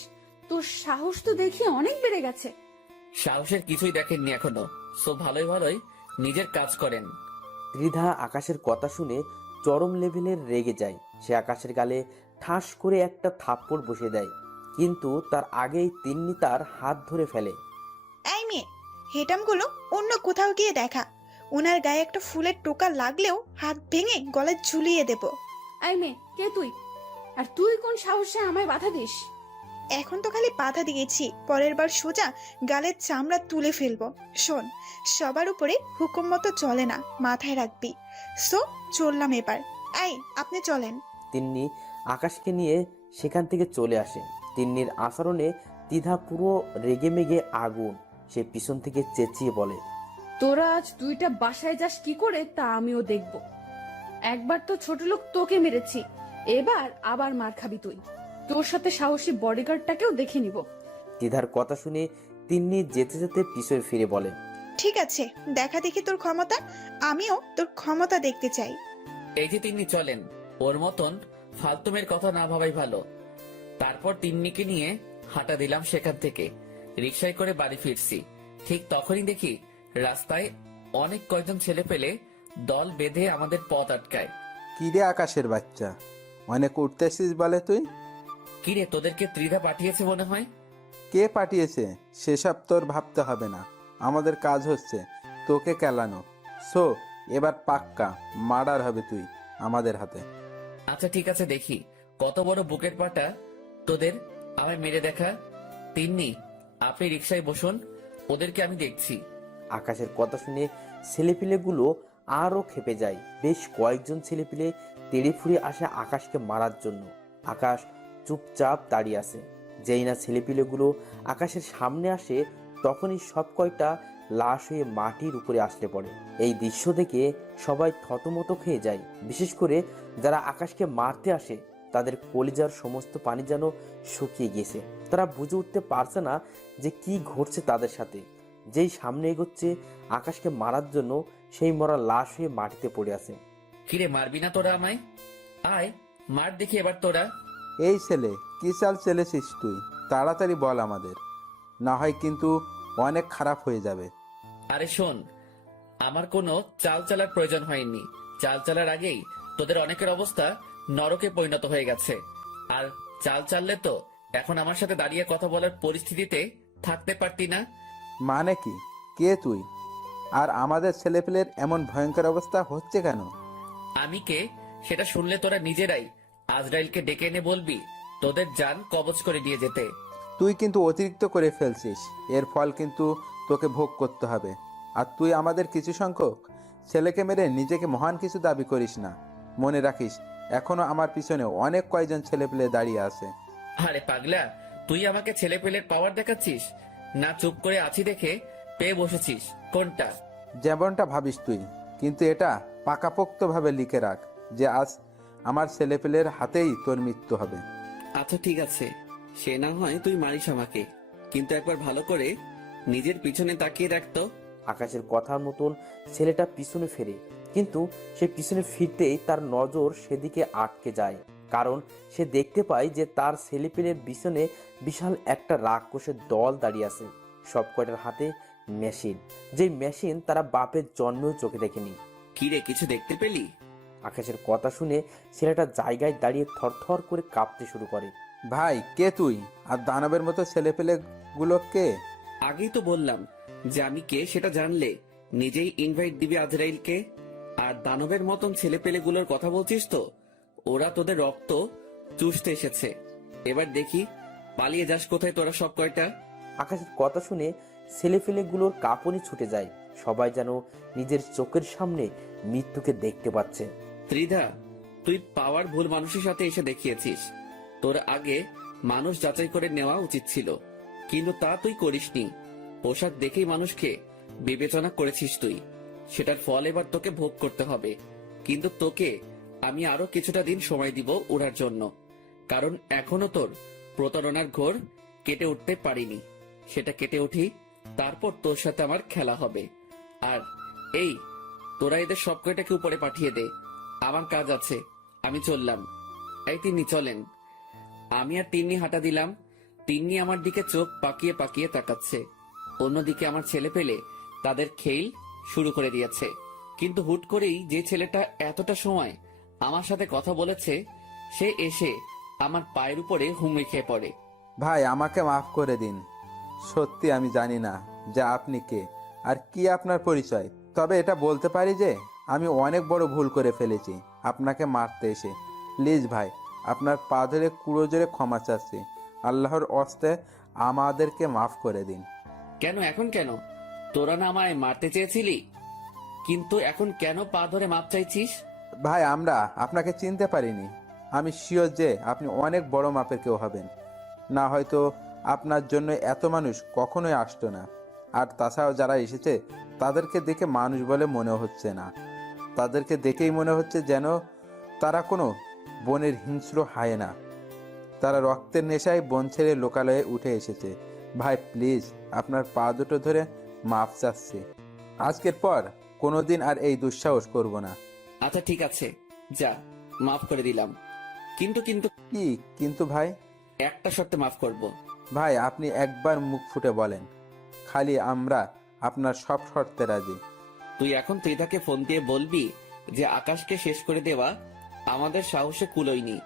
তোর সাহস তো দেখি অনেক বেড়ে গেছে। সাহসের কিছুই দেখেননি এখনো, সো ভালোই ভালোই নিজের কাজ করেন। ত্রিধা আকাশের কথা শুনে চরম লেভেলের রেগে যায়। সে আকাশের গালে ঠাস করে একটা থাপ্পড় বসিয়ে দেয়, কিন্তু তার আগেই তিন্নি তার হাত ধরে ফেলে। এই মেয়ে, হেটামগুলো অন্য কোথাও গিয়ে দেখা। ওনার গায়ে একটা ফুলের টোকা লাগলেও হাত ভেঙে গলায় ঝুলিয়ে দেব। আই মে, কে তুই? আর তুই কোন সাহসে আমায় বাধা দিস? এখন তো খালি বাধা দিয়েছি, পরের বার সোজা গালের চামড়া তুলে ফেলবো। শোন, সবার উপরে হুকুম মতো চলে না, মাথায় রাখবি। সো চললাম এবার। এই আপনি চলেন। তিন্নি আকাশকে নিয়ে সেখান থেকে চলে আসে। তিন্নির আচরণে ত্রিধা পুরো রেগে মেগে আগুন। সে পিছন থেকে চেঁচিয়ে বলে, তোরা আজ দুইটা বাসায় যাস কি করে তা আমিও দেখব। একবার তো ছোট লোক তোকে মেরেছি, এবার আবার মার খাবি তুই। তোর সাথে সাহসী বডিগার্ডটাকেও দেখে নিব। ত্রিধার কথা শুনে তিন্নি যেতে যেতে পিছনে ফিরে বলে, ঠিক আছে, দেখা দেখি তোর ক্ষমতা। আমিও তোর ক্ষমতা দেখতে চাই। এই যে তিন্নি চলেন, ওর মতন ফালতুমের কথা না ভাবাই ভালো। তারপর তিন্নিকে নিয়ে হাঁটা দিলাম সেখান থেকে। রিকশায় করে বাড়ি ফিরছি, ঠিক তখনই দেখি রাস্তায় অনেক কয়জন ছেলে পেলে দল বেঁধে আমাদের পথ আটকায়। কি রে আকাশের বাচ্চা, অনেক উঠতেছিস বলে তুই? কিরে, তোদেরকে ত্রিধা পাঠিয়েছে মনে হয়? কে পাঠিয়েছে সেসব তোর ভাবতে হবে না, আমাদের কাজ হচ্ছে তোকে কেলানো। সো এবার পাক্কা মার্ডার হবে তুই আমাদের হাতে। আচ্ছা ঠিক আছে, দেখি কত বড় বুকের পাটা তোদের, আমায় মেরে দেখা। তিন্নি, আপনি রিকশায় বসুন, ওদেরকে আমি দেখছি। আকাশের কথা শুনে ছেলেপিলেগুলো আরো খেপে যায়। বেশ কয়েকজন ছেলেপিলে তেড়ে ফুড়ে আসে আকাশকে মারার জন্য। আকাশ চুপচাপ দাঁড়িয়ে আছে। যেই না ছেলেপিলেগুলো আকাশের সামনে আসে, তখনই সব কয়টা লাশ হয়ে মাটির উপরে আসলে পড়ে। এই দৃশ্য দেখে সবাই থতমত খেয়ে যায়। বিশেষ করে যারা আকাশকে মারতে আসে, তাদের কলিজার সমস্ত পানি যেন শুকিয়ে গেছে। তারা বুঝে উঠতে পারছে না যে কি ঘটছে তাদের সাথে। যেই সামনে এগোচ্ছে আকাশকে মারার জন্য, সেই মরা লাশ হয়ে মাটিতে পড়ে আছে। কিরে, মারবি না তোরা আমায়? আয় মার দেখি এবার তোরা। এই ছেলে, কি চাল চলেছিস তুই? তাড়াতাড়ি বল আমাদের, না হয় কিন্তু অনেক খারাপ হয়ে যাবে। আরে শোন, আমার কোনো চাল চালার প্রয়োজন হয়নি। চাল চালার আগেই তোদের অনেকের অবস্থা নরকে পরিণত হয়ে গেছে। আর চাল চাললে তো এখন আমার সাথে দাঁড়িয়ে কথা বলার পরিস্থিতিতে থাকতে পারতি না। মানে কি? কে তুই? আর আমাদের ছেলেপেলের এমন ভয়ঙ্কর অবস্থা হচ্ছে কেন? আমি কে সেটা শুনলে তোরা নিজেরাই আজরাইলকে ডেকে এনে বলবি তোদের জান কবজ করে দিয়ে যেতে। তুই কিন্তু অতিরিক্ত করে ফেলছিস, এর ফল কিন্তু তোকে ভোগ করতে হবে। আর তুই আমাদের কিছু সংখ্যক ছেলেকে মেরে নিজেকে মহান কিছু দাবি করিস না। মনে রাখিস, এখনো আমার পিছনে অনেক কয়জন ছেলেপেলে দাঁড়িয়ে আছে। আরে পাগলা, তুই আমাকে ছেলে পেলের পাওয়ার দেখাচ্ছিস না? চুপ করে আছি দেখে পেয়ে বসেছিস কোনটা? যেমনটা ভাবিস তুই, কিন্তু এটা পাকাপোক্তভাবে লিখে রাখ যে আজ আমার ছেলেপেলের হাতেই তোর মৃত্যু হবে। আচ্ছা ঠিক আছে, সে না হয় তুই মারিস আমাকে, কিন্তু একবার ভালো করে নিজের পিছনে তাকিয়ে দেখতো। আকাশের কথার মতন ছেলেটা পিছনে ফেরে। কিন্তু সে পিছনে ফিরতেই তার নজর সেদিকে আটকে যায়, কারণ সে দেখতে পায় যে তার ছেলেপেলের পিছনে বিশাল একটা রাক্ষসের দল দাঁড়িয়ে আছে, সব কয়টার হাতে মেশিন, যেই মেশিন তারা বাপের জন্মেও চোখে দেখেনি। কি রে, কিছু দেখতে পেলি? আকাশের কথা শুনে ছেলেটা জায়গায় দাঁড়িয়ে থরথর করে কাঁপতে শুরু করে। ভাই কে তুই? আর দানবের মতো ছেলেপেলেগুলো কে? আগেই তো বললাম যে আমি কে সেটা জানলে নিজেই ইনভাইট দিবি আজরাইলকে। আর দানবের মতন ছেলেপেলেগুলোর কথা বলছিস তো, ওরা তোদের রক্ত চুষতে এসেছে। এবার দেখি পালিয়ে যাস কোথায় তোরা সব কয়টা। আকাশের কথা শুনে ছেলেপেলেগুলোর কাঁপুনি ছুটে যায়, সবাই যেন নিজের চোখের সামনে মৃত্যুকে দেখতে পাচ্ছে। ত্রিধা, তুই পাওয়ার ভুল মানুষের সাথে এসে দেখিয়েছিস। তোর আগে মানুষ যাচাই করে নেওয়া উচিত ছিল, কিন্তু তা তুই করিসনি। পোশাক দেখেই মানুষকে বিবেচনা করেছিস তুই। সেটার ফল এবার তোকে ভোগ করতে হবে। কিন্তু তোকে আমি আরো কিছুটা দিন সময় দিব উড়ার জন্য, কারণ এখনো তোর প্রতারণার ঘোর কেটে উঠতে পারিনি। সেটা কেটে উঠি, তারপর তোর সাথে আমার খেলা হবে। আর এই, তোরা এদের সব কয়টাকে উপরে পাঠিয়ে দে, আমার কাজ আছে, আমি চললাম। এই তিন্নি চলেন। আমি আর তিন্নি হাঁটা দিলাম। তিন্নি আমার দিকে চোখ পাকিয়ে পাকিয়ে তাকাচ্ছে। অন্যদিকে আমার ছেলে পেলে তাদের খেল শুরু করে দিয়েছে। কিন্তু হুট করেই যে ছেলেটা এতটা সময় আমার সাথে কথা বলেছে, সে এসে আমার পায়ের উপরে হুমড়ি খেয়ে পড়ে। ভাই আমাকে মাফ করে দিন, সত্যি আমি জানি না যে আপনি কে আর কি আপনার পরিচয়। তবে এটা বলতে পারি যে আমি অনেক বড় ভুল করে ফেলেছি আপনাকে মারতে এসে। প্লিজ ভাই, আপনার পা ধরে কুড়ো জোরে ক্ষমা চাচ্ছি। আল্লাহর ওয়াস্তে আমাদেরকে মাফ করে দিন। কেন এখন কেন? তোরা না আমায় মারতে চেয়েছিলি, কিন্তু এখন কেন পা ধরে মাপ চাইছিস? ভাই আমরা আপনাকে চিনতে পারিনি। আমি শিওর যে আপনি অনেক বড় মাপের কেউ হবেন, না হয়তো আপনার জন্য এত মানুষ কখনোই আসতো না। আর তাছাড়াও যারা এসেছে তাদেরকে দেখে মানুষ বলে মনে হচ্ছে না, তাদেরকে দেখেই মনে হচ্ছে যেন তারা কোনো বনের হিংস্র হায়েনা। তারা রক্তের নেশায় বন ছেড়ে লোকালয়ে উঠে এসেছে। ভাই প্লিজ আপনার পা দুটো ধরে মাফ চাচ্ছি। আজকের পর কোনোদিন আর এই দুঃসাহস করব না। আচ্ছা ঠিক আছে, যা, মাফ করে দিলাম। কিন্তু কিন্তু কি কিন্তু ভাই? একটা শর্তে মাফ করব। ভাই আপনি একবার মুখ ফুটে বলেন, খালি আমরা আপনার সব শর্তে রাজি। তুই এখন ত্রিধাকে ফোন দিয়ে বলবি যে আকাশকে শেষ করে দেওয়া আমাদের সাহসে কুলোয়নি।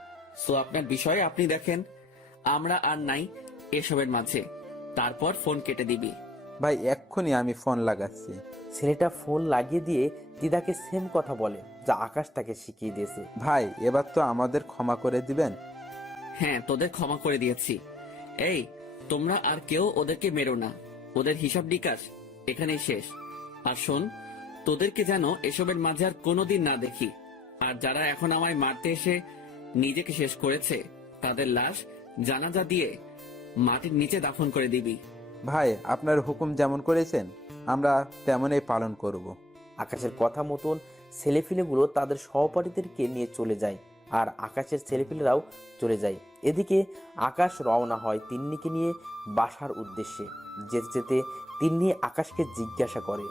সো আপনার বিষয়ে আপনি দেখেন, আমরা আর নাই এসবের মাঝে। তারপর ফোন কেটে দিবি। ভাই এক্ষুনি আমি ফোন লাগাচ্ছি। ছেলেটা ফোন লাগিয়ে দিয়ে দিদাকে সেম কথা বলে যা আকাশ তাকে শিখিয়ে দিয়েছে। ভাই এবার তো আমাদের ক্ষমা করে দিবেন। হ্যাঁ, তোদের ক্ষমা করে দিয়েছি। এই, তোমরা আর কেউ ওদেরকে মেরো না। ওদের হিসাব নিকাশ এখানেই শেষ। আর শোন, তোদেরকে যেন এসবের মাঝে আর কোনোদিন না দেখি। আর যারা এখন আমায় মারতে এসে নিজেকে শেষ করেছে, তাদের লাশ জানাজা দিয়ে মাটির নিচে দাফন করে দিবি। ভাই আপনার হুকুম যেমন করেছেন আমরা তেমনই পালন করব। আকাশের কথা মতন ছেলেপিলেগুলো তাদের সহপাঠীদেরকে নিয়ে চলে যায়, আর আকাশের ছেলেপিলেরাও চলে যায়। এদিকে আকাশ রওনা হয় তিন্নিকে নিয়ে বাসার উদ্দেশ্যে। যেতে যেতে তিন্নি আকাশকে জিজ্ঞাসা করে,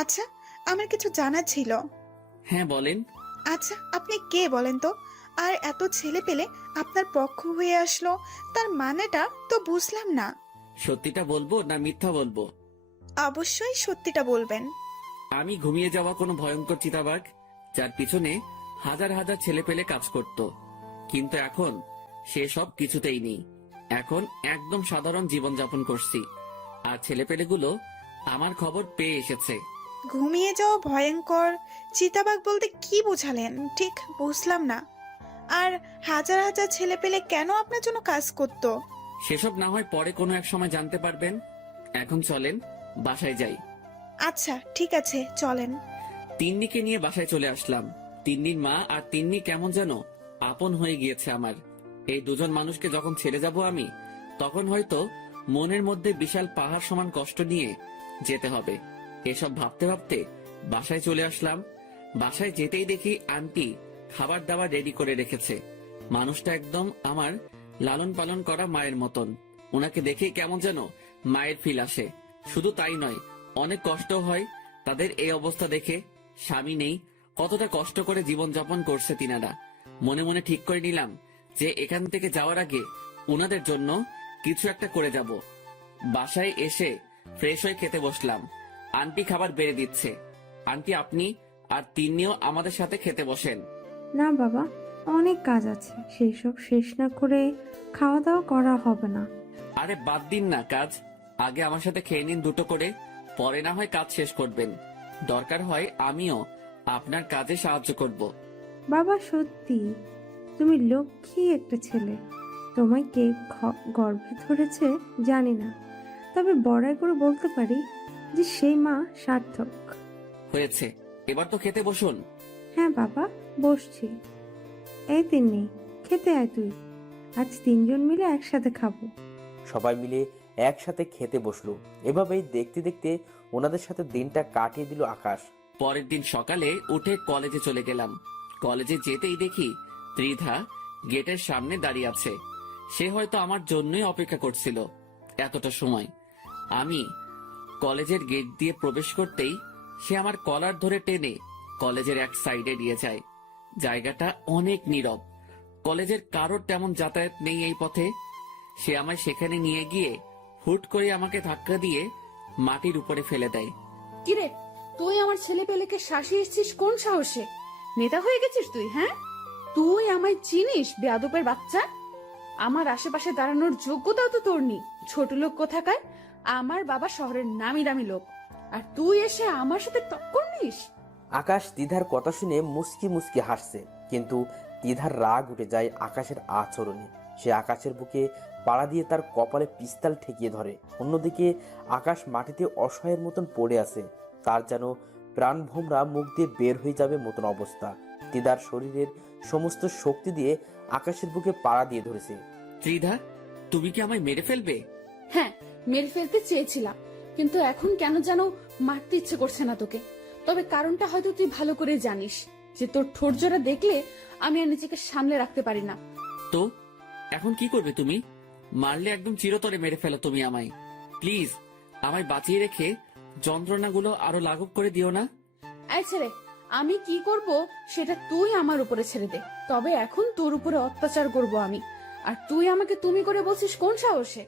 আচ্ছা, আমার কিছু জানার ছিল। হ্যাঁ বলেন। আচ্ছা, আপনি কে বলেন তো? আর এত ছেলে পেলে আপনার পক্ষ হয়ে আসলো, তার মানেটা তো বুঝলাম না। সত্যিটা বলবো না মিথ্যা বলবো? অবশ্যই সত্যিটা বলবেন। আমি ঘুমিয়ে যাওয়া কোনো ভয়ঙ্কর চিতাবাঘ, যার পিছনে হাজার হাজার ছেলে পেলে কাজ করত। কিন্তু এখন সে সব কিছুতেই নেই। এখন একদম সাধারণ জীবন যাপন করছি। আর ছেলেপেলেগুলো আমার খবর পেয়ে এসেছে। ঘুমিয়ে যাওয়া ভয়ঙ্কর চিতাবাঘ বলতে কি বোঝালেন? ঠিক বুঝলাম না। আর হাজার হাজার ছেলে পেলে কেন আপনার জন্য কাজ করতো? সেসব না হয় পরে কোনো এক সময় জানতে পারবেন। এখন চলেন, বাসায় যাই। আচ্ছা ঠিক আছে, চলেন। তিন্নিকে নিয়ে বাসায় চলে আসলাম। তিন্নির মা আর তিন্নি কেমন যেন আপন হয়ে গিয়েছে আমার। এই দুজন মানুষকে যখন ছেড়ে যাব আমি, তখন হয়তো মনের মধ্যে বিশাল পাহাড় সমান কষ্ট নিয়ে যেতে হবে। এসব ভাবতে ভাবতে বাসায় চলে আসলাম। বাসায় যেতেই দেখি আন্টি খাবার দাবার রেডি করে রেখেছে। মানুষটা একদম আমার লালন পালন করা মায়ের মতন। ওনাকে দেখেই কেমন যেন মায়ের ফিল আসে। শুধু তাই নয়, অনেক কষ্ট হয় তাদের এই অবস্থা দেখে। স্বামী নেই, কতটা কষ্ট করে জীবনযাপন করছে তিনারা। মনে মনে ঠিক করে নিলাম যে এখান থেকে যাওয়ার আগে উনাদের জন্য কিছু একটা করে যাব। বাসায় এসে ফ্রেশ হয়ে খেতে বসলাম। আন্টি খাবার বেড়ে দিচ্ছে। আন্টি, আপনি আর তিন্নিও আমাদের সাথে খেতে বসেন। না বাবা, অনেক কাজ আছে, সেই সব শেষ না করে খাওয়া দাওয়া করা হবে না। আরে বাদ দিন না কাজ, আগে আমার সাথে খেয়ে নিন দুটো করে, পরে না হয় কাজ শেষ করবেন। দরকার হয় আমিও আপনার কাজে সাহায্য করব। বাবা সত্যি তুমি লক্ষ্মী একটা ছেলে। তোমায় কে গর্ভে ধরেছে জানি না, তবে বড়াই করে বলতে পারি যে সেই মা সার্থক। হয়েছে, এবার তো খেতে বসুন। হ্যাঁ বাবা, বসছি। এই তিন্নি, খেতে আয় তুই, আজ 3 জন মিলে একসাথে খাবো। সবাই মিলে একসাথে খেতে বসলো। এভাবেই দেখতে দেখতে ওনাদের সাথে দিনটা কাটিয়ে দিল আকাশ। পরের দিন সকালে উঠে কলেজে চলে গেলাম। কলেজে যেতেই দেখি ত্রিধা গেটের সামনে দাঁড়িয়ে আছে। সে হয়তো আমার জন্যই অপেক্ষা করছিল এতটা সময়। আমি কলেজের গেট দিয়ে প্রবেশ করতেই সে আমার কলার ধরে টেনে কলেজের এক সাইডে নিয়ে যায়। জায়গাটা অনেক নীরব, কলেজের কারোর তেমন যাতায়াত নেই এই পথে। সে আমায় সেখানে নিয়ে গিয়ে হুট করে আমাকে ধাক্কা দিয়ে মাটির উপরে ফেলে দেয়। কিরে, তুই আমার ছেলে পেলেকে শাসিয়ে এসছিস কোন সাহসে? নেতা হয়ে গেছিস তুই? হ্যাঁ, তুই আমায় চিনিস বেয়াদবের বাচ্চা? আমার আশেপাশে দাঁড়ানোর যোগ্যতাও তো তোর নেই, ছোট লোক কোথাকার। আমার বাবা শহরের নামি দামি লোক, আর তুই এসে আমার সাথে টক্কর নিস? আকাশ তিধার কথা শুনে মুস্কি মুস্কি হাসছে, কিন্তু তিধার রাগ উঠে যায় আকাশের আচরণে। সে আকাশের বুকে পাড়া দিয়ে তার কপালে পিস্তাল ঠেকিয়ে ধরে। অন্যদিকে আকাশ মাটিতে অসহায়ের মতন পড়ে আছে, তার যেন প্রাণভোমরা মুখ দিয়ে বের হয়ে যাবে মতন অবস্থা। তিধার শরীরের সমস্ত শক্তি দিয়ে আকাশের বুকে পাড়া দিয়ে ধরেছে। ত্রিধা, তুমি কি আমায় মেরে ফেলবে? হ্যাঁ, মেরে ফেলতে চেয়েছিলাম, কিন্তু এখন কেন যেন মারতে ইচ্ছে করছে না তোকে। তবে কারণটা হয়তো তুই ভালো করে জানিস, যে তোর ঠোঁট জোড়া দেখলে আমি আর নিজেকে সামলে রাখতে পারি না। তো এখন কি করবে তুমি? মারলে একদম চিরতরে মেরে ফেলো তুমি আমায়। প্লিজ আমায় বাঁচিয়ে রেখে যন্ত্রণাগুলো আরো লাঘব করে দিও না। এই ছেলে, আমি কি করব সেটা তুই আমার উপরে ছেড়ে দে। তবে এখন তোর উপরে অত্যাচার করব আমি, আর তুই আমাকে তুমি করে বলছিস কোন সাহসে?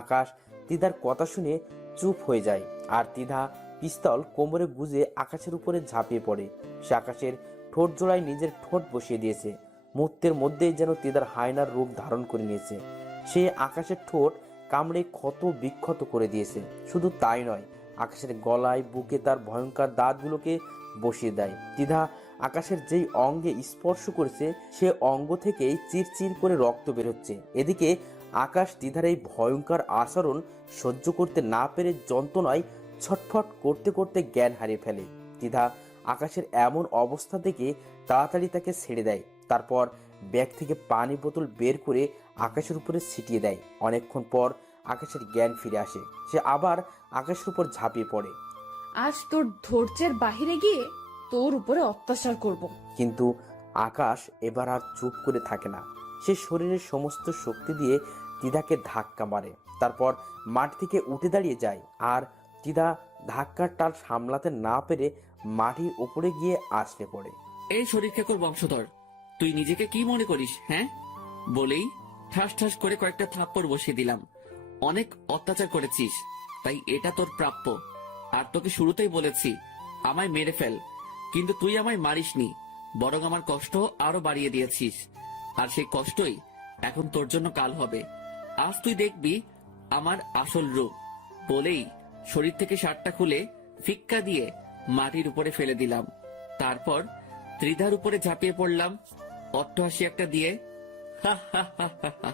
আকাশ তিধার কথা শুনে চুপ হয়ে যায়, আর তিধা পিস্তল কোমরে গুজে আকাশের উপরে ঝাঁপিয়ে পড়ে। সে আকাশের ঠোঁট জোড়ায় নিজের ঠোঁট বসিয়ে দিয়েছে। মুহূর্তের মধ্যেই যেন তিধার হায়নার রূপ ধারণ করে নিয়েছে। সে আকাশের ঠোঁট কামড়ে ক্ষত বিক্ষত করে দিয়েছে। শুধু তাই নয়, আকাশের গলায় বুকে তার ভয়ঙ্কর দাঁতগুলোকে বসিয়ে দেয়। তিধা আকাশের যেই অঙ্গে স্পর্শ করেছে সে অঙ্গ থেকেই চিরচির করে রক্ত বেরোচ্ছে। এদিকে আকাশ তিধার এই ভয়ঙ্কর আচরণ সহ্য করতে না পেরে যন্ত্রণায় ছটফট করতে করতে জ্ঞান হারিয়ে ফেলে। তিধা আকাশের এমন অবস্থা দেখে তাড়াতাড়ি তাকে ছেড়ে দেয়। তারপর ব্যাগ থেকে পানি বোতল বের করে আকাশের উপরে ছিটিয়ে দেয়। অনেকক্ষণ পর আকাশের জ্ঞান ফিরে আসে। সে আবার আকাশের উপর ঝাঁপিয়ে পড়ে। আজ তোর ধৈর্যের বাহিরে গিয়ে তোর উপরে অত্যাচার করব। কিন্তু আকাশ এবার আর চুপ করে থাকে না। সে শরীরের সমস্ত শক্তি দিয়ে তিধাকে ধাক্কা মারে। তারপর মাঠ থেকে উঠে দাঁড়িয়ে যায়, আর তিধা ধাক্কার টাল সামলাতে না পেরে মাটির উপরে গিয়ে আছড়ে পড়ে। এই শরীর খেকর বংশধর, তুই নিজেকে কি মনে করিস? হ্যাঁ, বলেই ঠাস ঠাস করে কয়েকটা থাপ্পড় বসিয়ে দিলাম। অনেক অত্যাচার করেছিস, তাই এটা তোর প্রাপ্য। আর তোকে শুরুতেই বলেছি আমায় মেরে ফেল, কিন্তু তুই আমায় মারিসনি, বরং আমার কষ্ট আরো বাড়িয়ে দিয়েছিস। আর সেই কষ্টই এখন তোর জন্য কাল হবে। আজ তুই দেখবি আমার আসল রূপ। বলেই শরীর থেকে শার্টটা খুলে ফিক্কা দিয়ে মাটির উপরে ফেলে দিলাম। তারপর ত্রিধার উপরে ঝাঁপিয়ে পড়লাম অট্টহাসি একটা দিয়ে। হা হা হা হা হা।